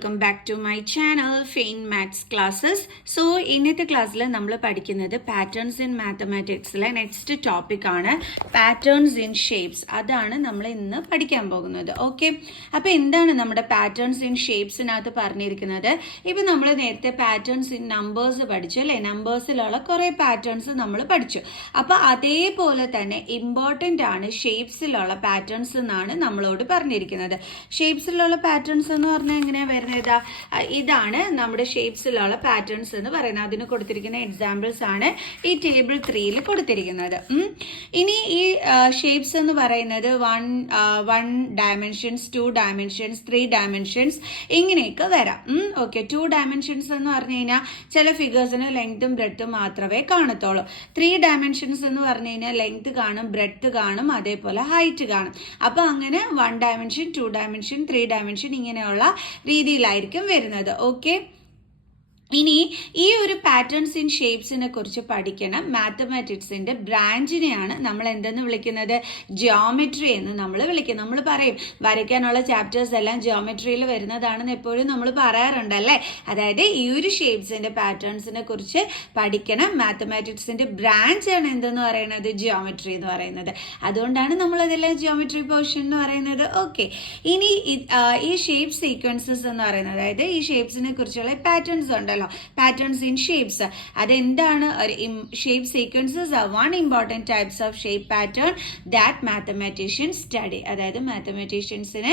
Welcome back to my channel fine maths classes. So ഇന്നത്തെ ക്ലാസ്സിൽ നമ്മൾ പഠിക്കുന്നത് പാറ്റേൺസ് ഇൻ മാത്തമാറ്റിക്സിലെ നെക്സ്റ്റ് ടോപ്പിക് ആണ് പാറ്റേൺസ് ഇൻ ഷേപ്സ്. അതാണ് നമ്മൾ ഇന്ന് പഠിക്കാൻ പോകുന്നത്. ഓക്കെ, അപ്പോൾ എന്താണ് നമ്മുടെ പാറ്റേൺസ് ഇൻ ഷേപ്സിനകത്ത് പറഞ്ഞിരിക്കുന്നത്? ഇപ്പം നമ്മൾ നേരത്തെ പാറ്റേൺസ് ഇൻ നമ്പേഴ്സ് പഠിച്ചു അല്ലേ? നമ്പേഴ്സിലുള്ള കുറേ പാറ്റേൺസ് നമ്മൾ പഠിച്ചു. അപ്പോൾ അതേപോലെ തന്നെ ഇമ്പോർട്ടൻ്റ് ആണ് ഷേപ്സിലുള്ള പാറ്റേൺസ് എന്നാണ് നമ്മളോട് പറഞ്ഞിരിക്കുന്നത്. ഷേപ്സിലുള്ള പാറ്റേൺസ് എന്ന് പറഞ്ഞാൽ എങ്ങനെയാണ് വരുന്നത്? ഇതാണ് നമ്മുടെ ഷേപ്സിലുള്ള പാറ്റേൺസ് എന്ന് പറയുന്നത്. അതിന് കൊടുത്തിരിക്കുന്ന എക്സാമ്പിൾസ് ആണ് ഈ ടേബിൾ 3യിൽ കൊടുത്തിരിക്കുന്നത്. ഇനി ഈ ഷേപ്സ് എന്ന് പറയുന്നത് വൺ ഡയമെൻഷൻസ്, 2 ഡയമെൻഷൻസ്, 3 ഡയമെൻഷൻസ് ഇങ്ങനെയൊക്കെ വരാം. ഓക്കെ, 2 ഡയമെൻഷൻസ് എന്ന് പറഞ്ഞു കഴിഞ്ഞാൽ ചില ഫിഗേഴ്സിന് ലെങ്ത്തും ബ്രെഡ്ത്തും മാത്രമേ കാണത്തുള്ളൂ. 3 ഡയമെൻഷൻസ് എന്ന് പറഞ്ഞു കഴിഞ്ഞാൽ ലെങ്ത് കാണും, ബ്രെഡ്ത്ത് കാണും, അതേപോലെ ഹൈറ്റ് കാണും. അപ്പോൾ അങ്ങനെ 1 ഡയമെൻഷൻ, 2 ഡയമെൻഷൻ, 3 ഡയമെൻഷൻ ഇങ്ങനെയുള്ള രീതിയിലായിരിക്കും വരുന്നത്. ഓക്കെ, ഇനി ഈ ഒരു പാറ്റേൺസ് ഇൻ ഷേപ്സിനെ കുറിച്ച് പഠിക്കണം. മാത്തമാറ്റിക്സിന്റെ ബ്രാഞ്ചിനെയാണ് നമ്മൾ എന്തെന്ന് വിളിക്കുന്നത്? ജിയോമെട്രി എന്ന് നമ്മൾ വിളിക്കും. നമ്മൾ പറയും വരയ്ക്കാനുള്ള ചാപ്റ്റേഴ്സ് എല്ലാം ജിയോമെട്രിയിൽ വരുന്നതാണെന്ന് എപ്പോഴും നമ്മൾ പറയാറുണ്ടല്ലേ. അതായത് ഈ ഒരു ഷേപ്സിന്റെ പാറ്റേൺസിനെ കുറിച്ച് പഠിക്കണം. മാത്തമാറ്റിക്സിന്റെ ബ്രാഞ്ചാണ് എന്തെന്ന് പറയുന്നത്? ജിയോമെട്രി എന്ന് പറയുന്നത്. അതുകൊണ്ടാണ് നമ്മളതെല്ലാം ജിയോമെട്രി പോർഷൻ എന്ന് പറയുന്നത്. ഓക്കെ, ഇനി ഈ ഷേപ്പ് സീക്വൻസസ് എന്ന് പറയുന്നത്, അതായത് ഈ ഷേപ്സിനെ കുറിച്ചുള്ള പാറ്റേൺസ് ഉണ്ടല്ലോ, പാറ്റേൺസ് ഇൻ ഷേപ്സ്, അതെന്താണ്? Shape sequences are one important types of shape pattern that mathematicians study. അതായത് മാത്തമാറ്റീഷ്യൻസിന്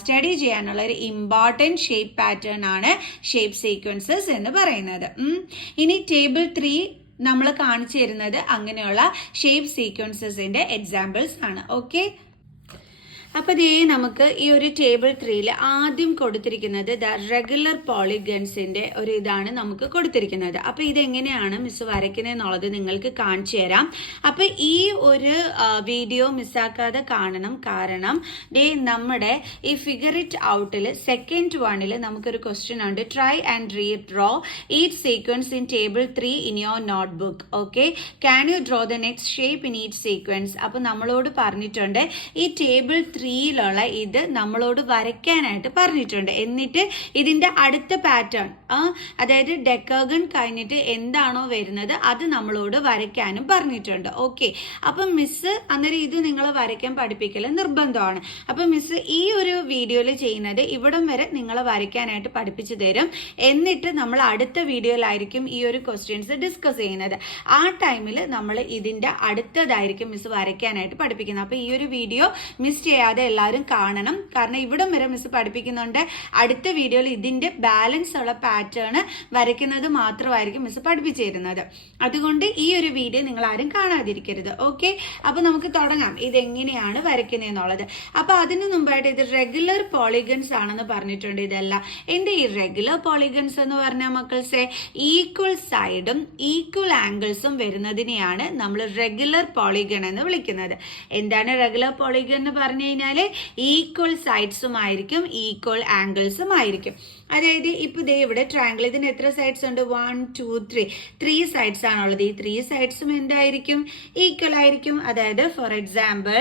സ്റ്റഡി ചെയ്യാനുള്ള ഒരു ഇമ്പോർട്ടൻറ്റ് ഷേപ്പ് പാറ്റേൺ ആണ് ഷേപ്പ് സീക്വൻസസ് എന്ന് പറയുന്നത്. ഇനി ടേബിൾ 3 നമ്മൾ കാണിച്ചു തരുന്നത് അങ്ങനെയുള്ള ഷേപ്പ് സീക്വൻസസിന്റെ എക്സാമ്പിൾസ് ആണ്. ഓക്കെ, അപ്പോൾ ഇതേ നമുക്ക് ഈ ഒരു ടേബിൾ 3യിൽ ആദ്യം കൊടുത്തിരിക്കുന്നത് റെഗുലർ പോളിഗൺസിന്റെ ഒരു ഇതാണ് നമുക്ക് കൊടുത്തിരിക്കുന്നത്. അപ്പോൾ ഇതെങ്ങനെയാണ് മിസ് വരയ്ക്കുന്നതെന്നുള്ളത് നിങ്ങൾക്ക് കാണിച്ചു തരാം. അപ്പോൾ ഈ ഒരു വീഡിയോ മിസ്സാക്കാതെ കാണണം. കാരണം നമ്മുടെ ഈ ഫിഗർ ഇറ്റ് ഔട്ടിൽ സെക്കൻഡ് 1ൽ നമുക്കൊരു ക്വസ്റ്റ്യൻ ഉണ്ട്. Try and redraw each sequence in table 3 in your note book. Okay, can you draw the next shape in each sequence. അപ്പോൾ നമ്മളോട് പറഞ്ഞിട്ടുണ്ട് ഈ ടേബിൾ 3യിലുള്ള ഇത് നമ്മളോട് വരയ്ക്കാനായിട്ട് പറഞ്ഞിട്ടുണ്ട്. എന്നിട്ട് ഇതിന്റെ അടുത്ത പാറ്റേൺ, അതായത് ഡെക്കാഗൺ കഴിഞ്ഞിട്ട് എന്താണോ വരുന്നത് അത് നമ്മളോട് വരയ്ക്കാനും പറഞ്ഞിട്ടുണ്ട്. ഓക്കെ, അപ്പം മിസ് അന്നേരം ഇത് നിങ്ങൾ വരയ്ക്കാൻ പഠിപ്പിക്കൽ നിർബന്ധമാണ്. അപ്പം മിസ് ഈ ഒരു വീഡിയോയിൽ ചെയ്യുന്നത് ഇവിടം വരെ നിങ്ങളെ വരയ്ക്കാനായിട്ട് പഠിപ്പിച്ചു തരും. എന്നിട്ട് നമ്മൾ അടുത്ത വീഡിയോയിലായിരിക്കും ഈ ഒരു ക്വസ്റ്റ്യൻസ് ഡിസ്കസ് ചെയ്യുന്നത്. ആ ടൈമിൽ നമ്മൾ ഇതിന്റെ അടുത്തതായിരിക്കും മിസ് വരയ്ക്കാനായിട്ട് പഠിപ്പിക്കുന്നത്. അപ്പോൾ ഈ ഒരു വീഡിയോ മിസ് ചെയ്യാതെ എല്ലാവരും കാണണം. കാരണം ഇവിടം വരെ മിസ് പഠിപ്പിക്കുന്നുണ്ട്. അടുത്ത വീഡിയോയിൽ ഇതിന്റെ ബാലൻസ് ഉള്ള പാറ്റേൺ വരയ്ക്കുന്നത് മാത്രമായിരിക്കും മിസ് പഠിപ്പിച്ചു തരുന്നത്. അതുകൊണ്ട് ഈ ഒരു വീഡിയോ നിങ്ങൾ ആരും കാണാതിരിക്കരുത്. ഓക്കെ, അപ്പൊ നമുക്ക് തുടങ്ങാം ഇതെങ്ങനെയാണ് വരയ്ക്കുന്നതെന്നുള്ളത്. അപ്പൊ അതിന് മുമ്പായിട്ട് ഇത് റെഗുലർ പോളിഗൺസ് ആണെന്ന് പറഞ്ഞിട്ടുണ്ട്. ഇതെല്ലാം എന്റെ ഈ റെഗുലർ പോളിഗൺസ് എന്ന് പറഞ്ഞാൽ മക്കൾസെ ഈക്വൽ സൈഡും ഈക്വൽ ആംഗിൾസും വരുന്നതിനെയാണ് നമ്മൾ റെഗുലർ പോളിഗൺ എന്ന് വിളിക്കുന്നത്. എന്താണ് റെഗുലർ പോളിഗൺ എന്ന് പറഞ്ഞു കഴിഞ്ഞാൽ ഈക്വൽ സൈഡ്സും ആയിരിക്കും, ഈക്വൽ ആംഗിൾസും ആയിരിക്കും. അതായത് ഇപ്പൊ ദേ ഇവിടെ ട്രയാങ്കിൾ, ഇതിന് എത്ര സൈഡ്സ് ഉണ്ട്? 1 2 3 സൈഡ്സ് ആണുള്ളത്. ഈ 3 സൈഡ്സും എന്തായിരിക്കും? ഈക്വൽ ആയിരിക്കും. അതായത് ഫോർ എക്സാമ്പിൾ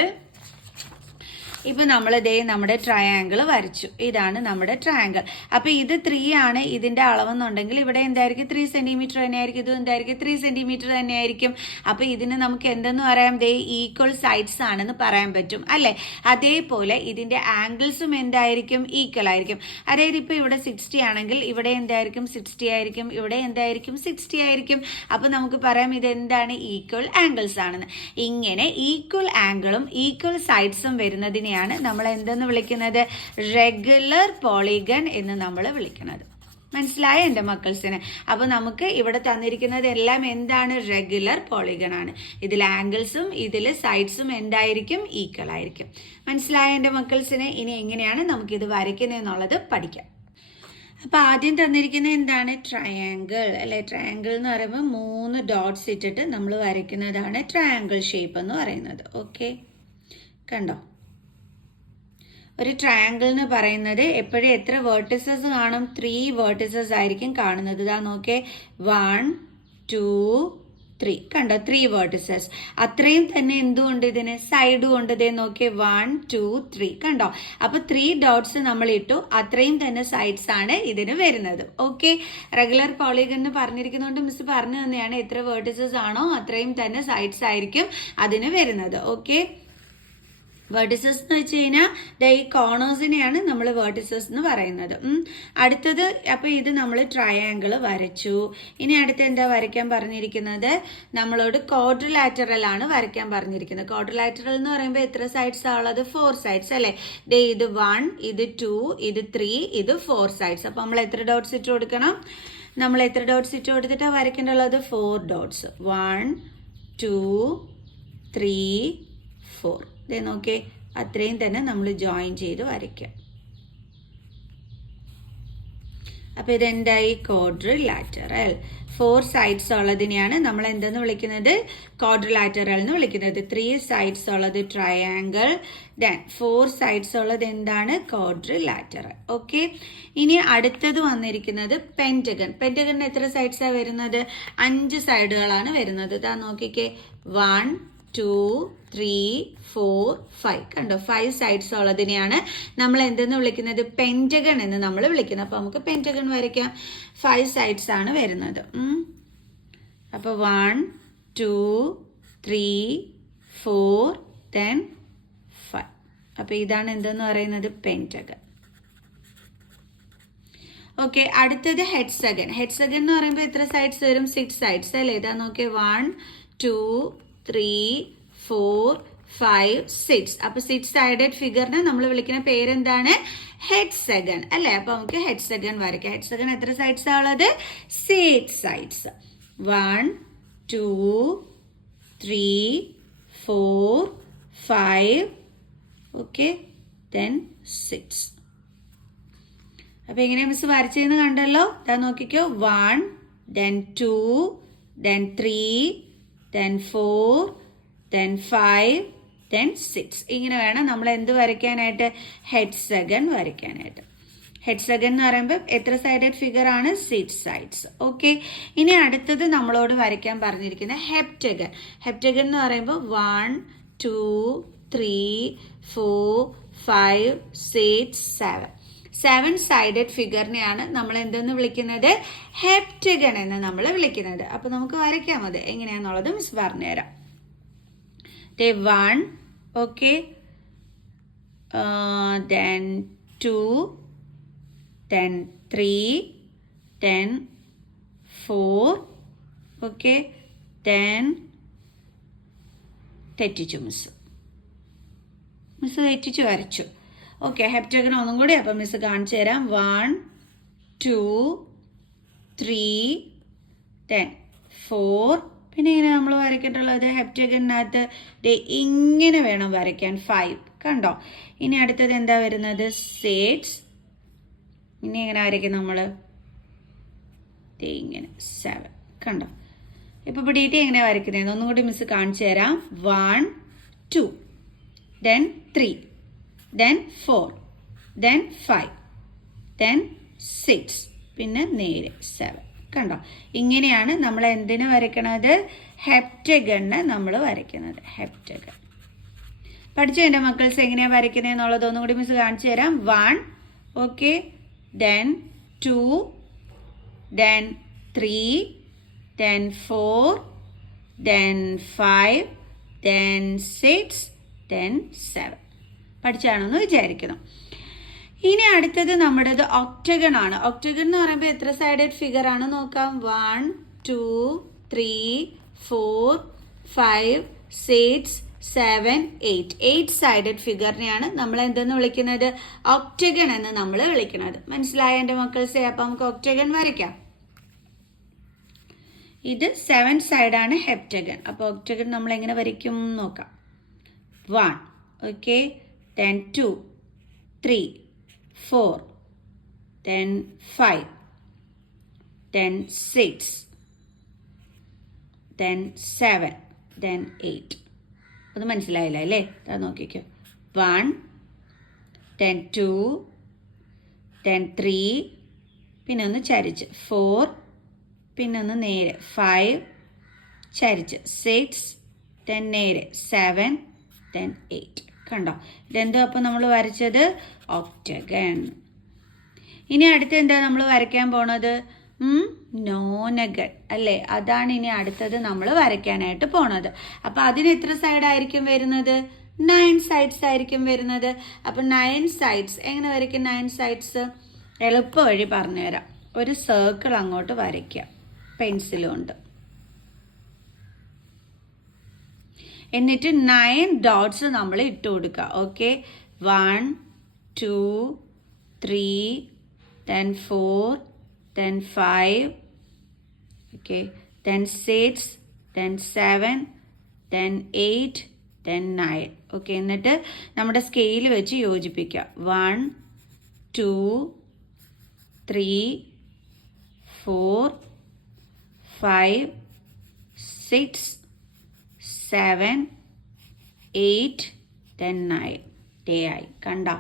ഇപ്പൊ നമ്മൾ ദേ നമ്മുടെ ട്രയാങ്കിൾ വരച്ചു. ഇതാണ് നമ്മുടെ ട്രയാങ്കിൾ. അപ്പൊ ഇത് 3 ആണ് ഇതിന്റെ അളവെന്നുണ്ടെങ്കിൽ ഇവിടെ എന്തായിരിക്കും? 3 സെന്റിമീറ്റർ തന്നെയായിരിക്കും. ഇത് എന്തായിരിക്കും? 3 സെന്റിമീറ്റർ തന്നെയായിരിക്കും. അപ്പൊ ഇതിന് നമുക്ക് എന്തെന്ന് പറയാം? ദേ ഈക്വൽ സൈഡ്സ് ആണെന്ന് പറയാൻ പറ്റും അല്ലെ? അതേപോലെ ഇതിന്റെ ആംഗിൾസും എന്തായിരിക്കും? ഈക്വൽ ആയിരിക്കും. അതായത് ഇപ്പൊ ഇവിടെ 60 ആണെങ്കിൽ ഇവിടെ എന്തായിരിക്കും? 60 ആയിരിക്കും. ഇവിടെ എന്തായിരിക്കും? 60 ആയിരിക്കും. അപ്പൊ നമുക്ക് പറയാം ഇത് എന്താണ്? ഈക്വൽ ആംഗിൾസ് ആണെന്ന്. ഇങ്ങനെ ഈക്വൽ ആംഗിളും ഈക്വൽ സൈഡ്സും വരുന്നതിനെ നമ്മൾ എന്തെന്ന് വിളിക്കുന്നത്? റെഗുലർ പോളിഗൺ എന്ന് നമ്മൾ വിളിക്കുന്നത്. മനസ്സിലായ എൻ്റെ മക്കൾസിന്? അപ്പൊ നമുക്ക് ഇവിടെ തന്നിരിക്കുന്നത് എല്ലാം എന്താണ്? റെഗുലർ പോളിഗൺ ആണ്. ഇതിൽ ആംഗിൾസും ഇതിൽ സൈഡ്സും എന്തായിരിക്കും? ഈക്വൽ ആയിരിക്കും. മനസ്സിലായ എൻ്റെ മക്കൾസിന്? ഇനി എങ്ങനെയാണ് നമുക്കിത് വരയ്ക്കുന്നതെന്നുള്ളത് പഠിക്കാം. അപ്പൊ ആദ്യം തന്നിരിക്കുന്നത് എന്താണ്? ട്രയാങ്കിൾ അല്ലെ? ട്രയാങ്കിൾ എന്ന് പറയുമ്പോൾ 3 ഡോട്ട്സ് ഇട്ടിട്ട് നമ്മൾ വരയ്ക്കുന്നതാണ് ട്രയാങ്കിൾ ഷേപ്പ് എന്ന് പറയുന്നത്. ഓക്കെ, കണ്ടോ? ഒരു ട്രയാങ്കിൾ എന്ന് പറയുന്നത് എപ്പോഴും എത്ര വേർട്ടിസസ് കാണും? 3 വേർട്ടിസസ് ആയിരിക്കും കാണുന്നത്. ഇതാ നോക്കേ, 1 2 3 കണ്ടോ 3 വേർട്ടിസസ്. അത്രയും തന്നെ എന്തുകൊണ്ട് ഇതിന് സൈഡും ഉണ്ട്. ഇതേ നോക്കിയേ 1 2 3 കണ്ടോ. അപ്പൊ 3 ഡോട്ട്സ് നമ്മൾ ഇട്ടു. അത്രയും തന്നെ സൈഡ്സ് ആണ് ഇതിന് വരുന്നത്. ഓക്കെ, റെഗുലർ പോളിഗൺ പറഞ്ഞിരിക്കുന്നതുകൊണ്ട് മിസ് പറഞ്ഞു തന്നെയാണ് എത്ര വേർട്ടിസസ് ആണോ അത്രയും തന്നെ സൈഡ്സ് ആയിരിക്കും അതിന് വരുന്നത്. ഓക്കെ, വെർട്ടിസസ് എന്ന് വെച്ച് കഴിഞ്ഞാൽ ഈ കോർണേഴ്സിനെയാണ് നമ്മൾ വെർട്ടിസസ് എന്ന് പറയുന്നത്. അടുത്തത് അപ്പോൾ ഇത് നമ്മൾ ട്രയാങ്കിൾ വരച്ചു. ഇനി അടുത്ത് എന്താ വരയ്ക്കാൻ പറഞ്ഞിരിക്കുന്നത്? നമ്മളോട് ക്വാഡ്രിലാറ്ററൽ ആണ് വരയ്ക്കാൻ പറഞ്ഞിരിക്കുന്നത്. ക്വാഡ്രിലാറ്ററൽ എന്ന് പറയുമ്പോൾ എത്ര സൈഡ്സ് ആണുള്ളത്? 4 സൈഡ്സ് അല്ലേ. ഇത് 1, ഇത് 2, ഇത് 3, ഇത് 4 സൈഡ്സ്. അപ്പോൾ നമ്മൾ എത്ര ഡോട്ട്സ് ഇട്ട് കൊടുക്കണം? നമ്മൾ എത്ര ഡോട്ട്സ് ഇട്ട് കൊടുത്തിട്ടാണ് വരയ്ക്കേണ്ടുള്ളത്? 4 ഡോട്ട്സ്. 1 2 3 4. ഇതേ നോക്കേ, അത്രയും തന്നെ നമ്മൾ ജോയിൻ ചെയ്ത് വരയ്ക്കാം. അപ്പോൾ ഇതെന്തായി? ക്വാഡ്രിലാറ്ററൽ. 4 സൈഡ്സ് ഉള്ളതിനെയാണ് നമ്മൾ എന്തെന്ന് വിളിക്കുന്നത്? ക്വാഡ്രിലാറ്ററൽ എന്ന് വിളിക്കുന്നത്. 3 സൈഡ്സ് ഉള്ളത് ട്രയാങ്കിൾ, ദെൻ 4 സൈഡ്സ് ഉള്ളത് എന്താണ്? ക്വാഡ്രിലാറ്ററൽ. ഓക്കെ, ഇനി അടുത്തത് വന്നിരിക്കുന്നത് പെന്റഗൺ. പെന്റഗണിന് എത്ര സൈഡ്സാണ് വരുന്നത്? 5 സൈഡുകളാണ് വരുന്നത്. ഇതാ നോക്കിക്കേ, 1 2 3 4 5 കണ്ടോ. 5 സൈഡ്സ് ഉള്ളതിനെയാണ് നമ്മൾ എന്തെന്ന് വിളിക്കുന്നത്? പെന്റഗൺ എന്ന് നമ്മൾ വിളിക്കുന്നത്. അപ്പൊ നമുക്ക് പെന്റഗൺ വരയ്ക്കാം. 5 സൈഡ്സ് ആണ് വരുന്നത്. അപ്പൊ 1 2 3 4 then 5. അപ്പൊ ഇതാണ് എന്തെന്ന് പറയുന്നത്? പെന്റഗൺ. ഓക്കെ, അടുത്തത് ഹെക്സഗൺ. ഹെക്സഗൺ എന്ന് പറയുമ്പോൾ എത്ര സൈഡ്സ് വരും? 6 സൈഡ്സ് അല്ലേ. ഇതാ നോക്കിയേ, 1 2 3 4 5 6. അപ്പൊ 6 സൈഡഡ് ഫിഗറിന് നമ്മൾ വിളിക്കുന്ന പേരെന്താണ്? ഹെക്സഗൺ അല്ലേ. അപ്പൊ നമുക്ക് ഹെക്സഗൺ വരയ്ക്കാം. ഹെക്സഗൺ എത്ര സൈഡ്സ് ഉള്ളത്? 6 സൈഡ്സ്. 1 2 3 4 5 okay, then 6. അപ്പൊ എങ്ങനെയാ മിസ് വരച്ചതെന്ന് കണ്ടല്ലോ. ഇതാ നോക്കിക്കോ, 1 then 2 then 3 then 4 then 5 then 6. ഇങ്ങനെ വേണം നമ്മൾ എന്ത് വരയ്ക്കാനായിട്ട്? ഹെക്സഗൺ വരയ്ക്കാനായിട്ട്. ഹെക്സഗൺ എന്ന് പറയുമ്പോൾ എത്ര സൈഡഡ് ഫിഗർ ആണ്? 6 സൈഡ്സ്. ഓക്കെ, ഇനി അടുത്തത് നമ്മളോട് വരയ്ക്കാൻ പറഞ്ഞിരിക്കുന്നത് ഹെപ്റ്റഗൺ. ഹെപ്റ്റഗൺ എന്ന് പറയുമ്പോൾ 1 2 3 4 5 6 7. 7 സൈഡഡ് ഫിഗറിനെയാണ് നമ്മൾ എന്തെന്ന് വിളിക്കുന്നത്? ഹെപ്റ്റഗൺ എന്ന് നമ്മൾ വിളിക്കുന്നത്. അപ്പൊ നമുക്ക് വരയ്ക്കാം. അത് എങ്ങനെയാന്നുള്ളത് മിസ് പറഞ്ഞുതരാം. 1 okay, then 2 then 3 then 4 okay, then തെറ്റിച്ചു മിസ് തെറ്റിച്ചു വരച്ചു. ഓക്കെ, ഹെപ്റ്റഗൺ ഒന്നും കൂടി അപ്പം മിസ് കാണിച്ചു തരാം. 1 2 3 then 4. പിന്നെ ഇങ്ങനെ നമ്മൾ വരയ്ക്കേണ്ടുള്ളത് ഹെപ്റ്റഗണിനകത്ത് ഇങ്ങനെ വേണം വരയ്ക്കാൻ. 5 കണ്ടോ. ഇനി അടുത്തത് എന്താ വരുന്നത്? 6. ഇനി എങ്ങനെ വരയ്ക്കും നമ്മൾ? ഇങ്ങനെ 7 കണ്ടോ. ഇപ്പൊ പിടിയിട്ട് എങ്ങനെ വരയ്ക്കുന്നത് ഒന്നും കൂടി മിസ് കാണിച്ചു തരാം. 1 2 then 3 then 4 then 5 then 6 പിന്നെ നേരെ 7 കണ്ടോ. ഇങ്ങനെയാണ് നമ്മൾ എന്തിനു വരയ്ക്കണത്? ഹെപ്റ്റഗണിന് നമ്മൾ വരയ്ക്കുന്നത്. ഹെപ്റ്റഗൺ പഠിച്ചു എൻ്റെ മക്കൾസ് എങ്ങനെയാണ് വരയ്ക്കുന്നത് എന്നുള്ളത് ഒന്നും കൂടി മിസ് കാണിച്ചു തരാം. 1 okay, then 2 then 3 then 4 then 5 then 6 then 7. പഠിച്ചാണെന്ന് വിചാരിക്കുന്നു. ഇനി അടുത്തത് നമ്മുടേത് ഒക്ടഗൺ ആണ്. ഒക്ടഗൺ എന്ന് പറയുമ്പോൾ എത്ര സൈഡഡ് ഫിഗർ ആണ് നോക്കാം. 1 2 3 4 5 6 7 8. 8 സൈഡഡ് ഫിഗറിനെയാണ് നമ്മൾ എന്തെന്ന് വിളിക്കുന്നത്? ഒക്ടഗൺ എന്ന് നമ്മൾ വിളിക്കുന്നത്. മനസ്സിലായ എൻ്റെ മക്കൾസേ? അപ്പം നമുക്ക് ഒക്ടഗൺ വരയ്ക്കാം. ഇത് 7 സൈഡാണ് ഹെപ്റ്റഗൺ. അപ്പോൾ ഒക്ടഗൺ നമ്മൾ എങ്ങനെ വരയ്ക്കും നോക്കാം. 1 okay, then 2 3 4 then 5 then 6 then 7 then 8. അത് മനസ്സിലായില്ല അല്ലേ? അത് നോക്കിക്കോ. 1 then 2 then 3 പിന്നെ ഒന്ന് ചരിച്ച് 4 പിന്നെ ഒന്ന് നേരെ 5 ചരിച്ച് 6 then നേരെ 7 then 8. കണ്ടോ, ഇതെന്തോ അപ്പം നമ്മൾ വരച്ചത് ഒക്ടഗൺ. ഇനി അടുത്ത് എന്താ നമ്മൾ വരയ്ക്കാൻ പോണത്? നോനഗൺ അല്ലേ, അതാണ് ഇനി അടുത്തത് നമ്മൾ വരയ്ക്കാനായിട്ട് പോണത്. അപ്പം അതിന് എത്ര സൈഡ് ആയിരിക്കും വരുന്നത്? 9 സൈഡ്സ് ആയിരിക്കും വരുന്നത്. അപ്പം 9 സൈഡ്സ് എങ്ങനെ വരയ്ക്കും? 9 സൈഡ്സ് എളുപ്പ വഴി പറഞ്ഞുതരാം. ഒരു സർക്കിൾ അങ്ങോട്ട് വരയ്ക്കുക പെൻസിലുകൊണ്ട്. എന്നിട്ട് 9 ഡോട്ട്സ് നമ്മൾ ഇട്ട് കൊടുക്കുക. Okay, 1 2 3 then 4 then 5 okay then 6 then 7 then 8 then 9. Okay, എന്നിട്ട് നമ്മുടെ സ്കെയിൽ വെച്ച് യോജിപ്പിക്കുക. 1 2 3 4 5 6 7 8 then 9. ഡേ ആയി. കണ്ടോ,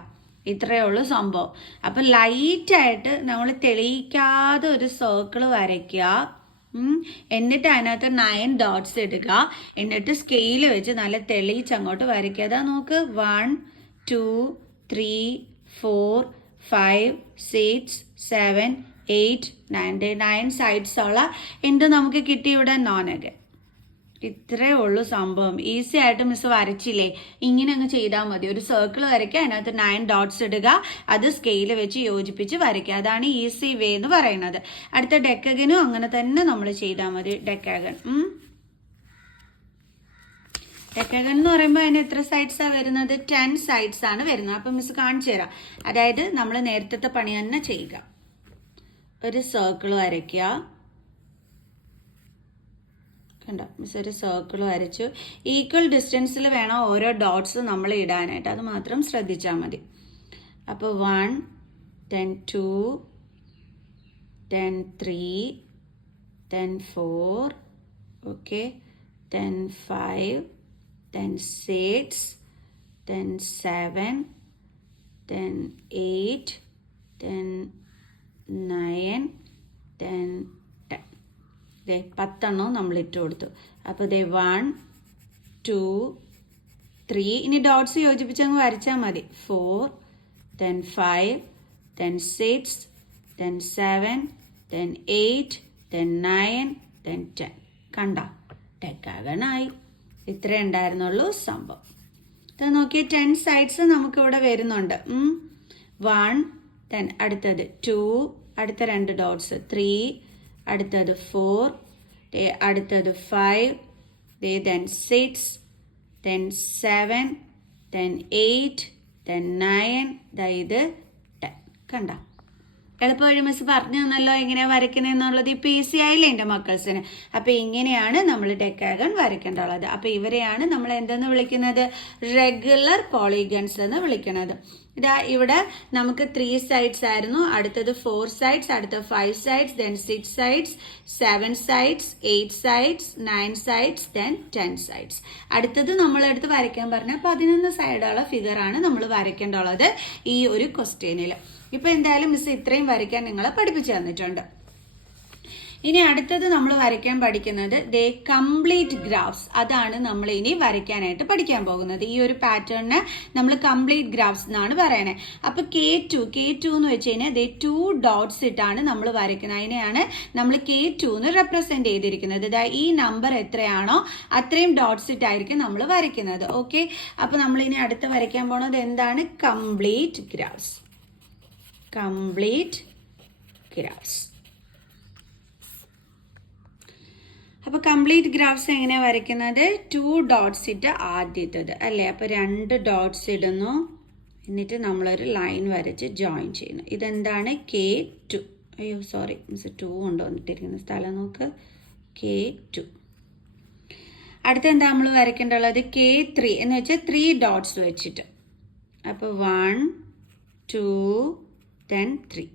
ഇത്രയേ ഉള്ളൂ സംഭവം. അപ്പം ലൈറ്റായിട്ട് നമ്മൾ തെളിയിക്കാതെ ഒരു സർക്കിൾ വരയ്ക്കുക. എന്നിട്ട് അതിനകത്ത് 9 ഡോട്ട്സ് ഇടുക. എന്നിട്ട് സ്കെയിൽ വെച്ച് നല്ല തെളിയിച്ച് അങ്ങോട്ട് വരയ്ക്കുക. അതാ നോക്ക്, 1 2 3 4 5 6 7 8 9. 9 സൈഡ്സ് ഉള്ള എന്ത് നമുക്ക് കിട്ടി ഇവിടെ? നോനഗൺ. ഇത്രേ ഉള്ളൂ സംഭവം. ഈസി ആയിട്ട് മിസ് വരച്ചില്ലേ? ഇങ്ങനെ അങ്ങ് ചെയ്താൽ മതി. ഒരു സർക്കിൾ വരയ്ക്കുക, അതിനകത്ത് 9 ഡോട്ട്സ് ഇടുക, അത് സ്കെയിൽ വെച്ച് യോജിപ്പിച്ച് വരയ്ക്കുക. അതാണ് ഈസി വേ എന്ന് പറയുന്നത്. അടുത്ത ഡെക്കഗനും അങ്ങനെ തന്നെ നമ്മൾ ചെയ്താൽ മതി. ഡെക്കഗൺ എന്ന് പറയുമ്പോൾ അതിന് എത്ര സൈഡ്സാണ് വരുന്നത്? 10 സൈഡ്സ് ആണ് വരുന്നത്. അപ്പം മിസ് കാണിച്ചു തരാം. അതായത് നമ്മൾ നേരത്തെ പണി തന്നെ ചെയ്യുക. ഒരു സർക്കിൾ വരയ്ക്കുക. കണ്ടോ, മിസ് ഒരു സർക്കിൾ വരച്ചു. ഈക്വൽ ഡിസ്റ്റൻസിൽ വേണം ഓരോ ഡോട്ട്സ് നമ്മൾ ഇടാനായിട്ട്, അത് മാത്രം ശ്രദ്ധിച്ചാൽ മതി. അപ്പോൾ 1 then 2 then 3 then 4 okay then 5 then 6 then 7 then 8 then 9 then 10 നമ്മൾ ഇട്ട് കൊടുത്തു. അപ്പോൾ 1 2 3. ഇനി ഡോട്ട്സ് യോജിപ്പിച്ച് അങ്ങ് വരച്ചാൽ മതി. 4 then 5 then 6 then 7 then 8 then 9 then 10. കണ്ടോ, ഡെക്കാഗണായി. ഇത്രേ ഉണ്ടായിരുന്നുള്ളൂ സംഭവം. ഇത് നോക്കിയാൽ 10 സൈഡ്സ് നമുക്കിവിടെ വരുന്നുണ്ട്. 1 then അടുത്തത് 2, അടുത്ത 2 ഡോട്ട്സ് 3, അടുത്തത് 4, അടുത്തത് 5, then 6, then 7, then 8, then 9, ഇത് 10. കണ്ട, എളുപ്പവഴി മിസ് പറഞ്ഞു തന്നല്ലോ എങ്ങനെയാണ് വരയ്ക്കണമെന്നുള്ളത്. ഇപ്പോൾ ഈസി ആയില്ലേ എൻ്റെ മക്കൾസിന്? അപ്പോൾ ഇങ്ങനെയാണ് നമ്മൾ ഡെക്കാഗൺ വരയ്ക്കേണ്ടുള്ളത്. അപ്പോൾ ഇവരെയാണ് നമ്മൾ എന്തെന്ന് വിളിക്കുന്നത്? റെഗുലർ പോളിഗൺസ് എന്ന് വിളിക്കുന്നത്. ഇതാ ഇവിടെ നമുക്ക് 3 സൈഡ്സ് ആയിരുന്നു, അടുത്തത് 4 സൈഡ്സ്, അടുത്ത 5 sides, then 6 sides, 7 sides, 8 sides, 9 sides, then 10 sides. അടുത്തത് നമ്മളെടുത്ത് വരയ്ക്കാൻ പറഞ്ഞ 11 സൈഡുള്ള ഫിഗറാണ് നമ്മൾ വരയ്ക്കേണ്ടുള്ളത് ഈ ഒരു ക്വസ്റ്റ്യനിൽ. ഇപ്പം എന്തായാലും മിസ് ഇത്രയും വരയ്ക്കാൻ നിങ്ങളെ പഠിപ്പിച്ചു തന്നിട്ടുണ്ട്. ഇനി അടുത്തത് നമ്മൾ വരയ്ക്കാൻ പഠിക്കുന്നത് കംപ്ലീറ്റ് ഗ്രാഫ്സ്. അതാണ് നമ്മൾ ഇനി വരയ്ക്കാനായിട്ട് പഠിക്കാൻ പോകുന്നത്. ഈ ഒരു പാറ്റേണിന് നമ്മൾ കംപ്ലീറ്റ് ഗ്രാഫ്സ് എന്നാണ് പറയണേ. അപ്പൊ K2 എന്ന് വെച്ച് കഴിഞ്ഞാൽ 2 ഡോട്ട്സ് ഇട്ടാണ് നമ്മൾ വരയ്ക്കുന്നത്. അതിനെയാണ് നമ്മൾ K2 എന്ന് റെപ്രസെന്റ് ചെയ്തിരിക്കുന്നത്. ഈ നമ്പർ എത്രയാണോ അത്രയും ഡോട്ട്സ് ഇട്ടായിരിക്കും നമ്മൾ വരയ്ക്കുന്നത്. ഓക്കെ, അപ്പൊ നമ്മൾ ഇനി അടുത്ത് വരയ്ക്കാൻ പോകുന്നത് എന്താണ്? Complete graphs. അപ്പോൾ കംപ്ലീറ്റ് ഗ്രാഫ്സ് എങ്ങനെയാണ് വരയ്ക്കുന്നത്? 2 ഡോട്ട്സ് ഇട്ട് ആദ്യത്തത് അല്ലേ. അപ്പോൾ 2 ഡോട്ട്സ് ഇടുന്നു, എന്നിട്ട് നമ്മളൊരു ലൈൻ വരച്ച് ജോയിൻ ചെയ്യുന്നു. ഇതെന്താണ്? K2. അയ്യോ സോറി മിസ് 2 കൊണ്ടുവന്നിട്ടിരിക്കുന്ന സ്ഥലം നോക്ക്. K2. അടുത്ത എന്താ നമ്മൾ വരയ്ക്കേണ്ടുള്ളത്? K3 എന്ന് വെച്ചാൽ 3 ഡോട്ട്സ് വെച്ചിട്ട്. അപ്പോൾ 1 2 then 3.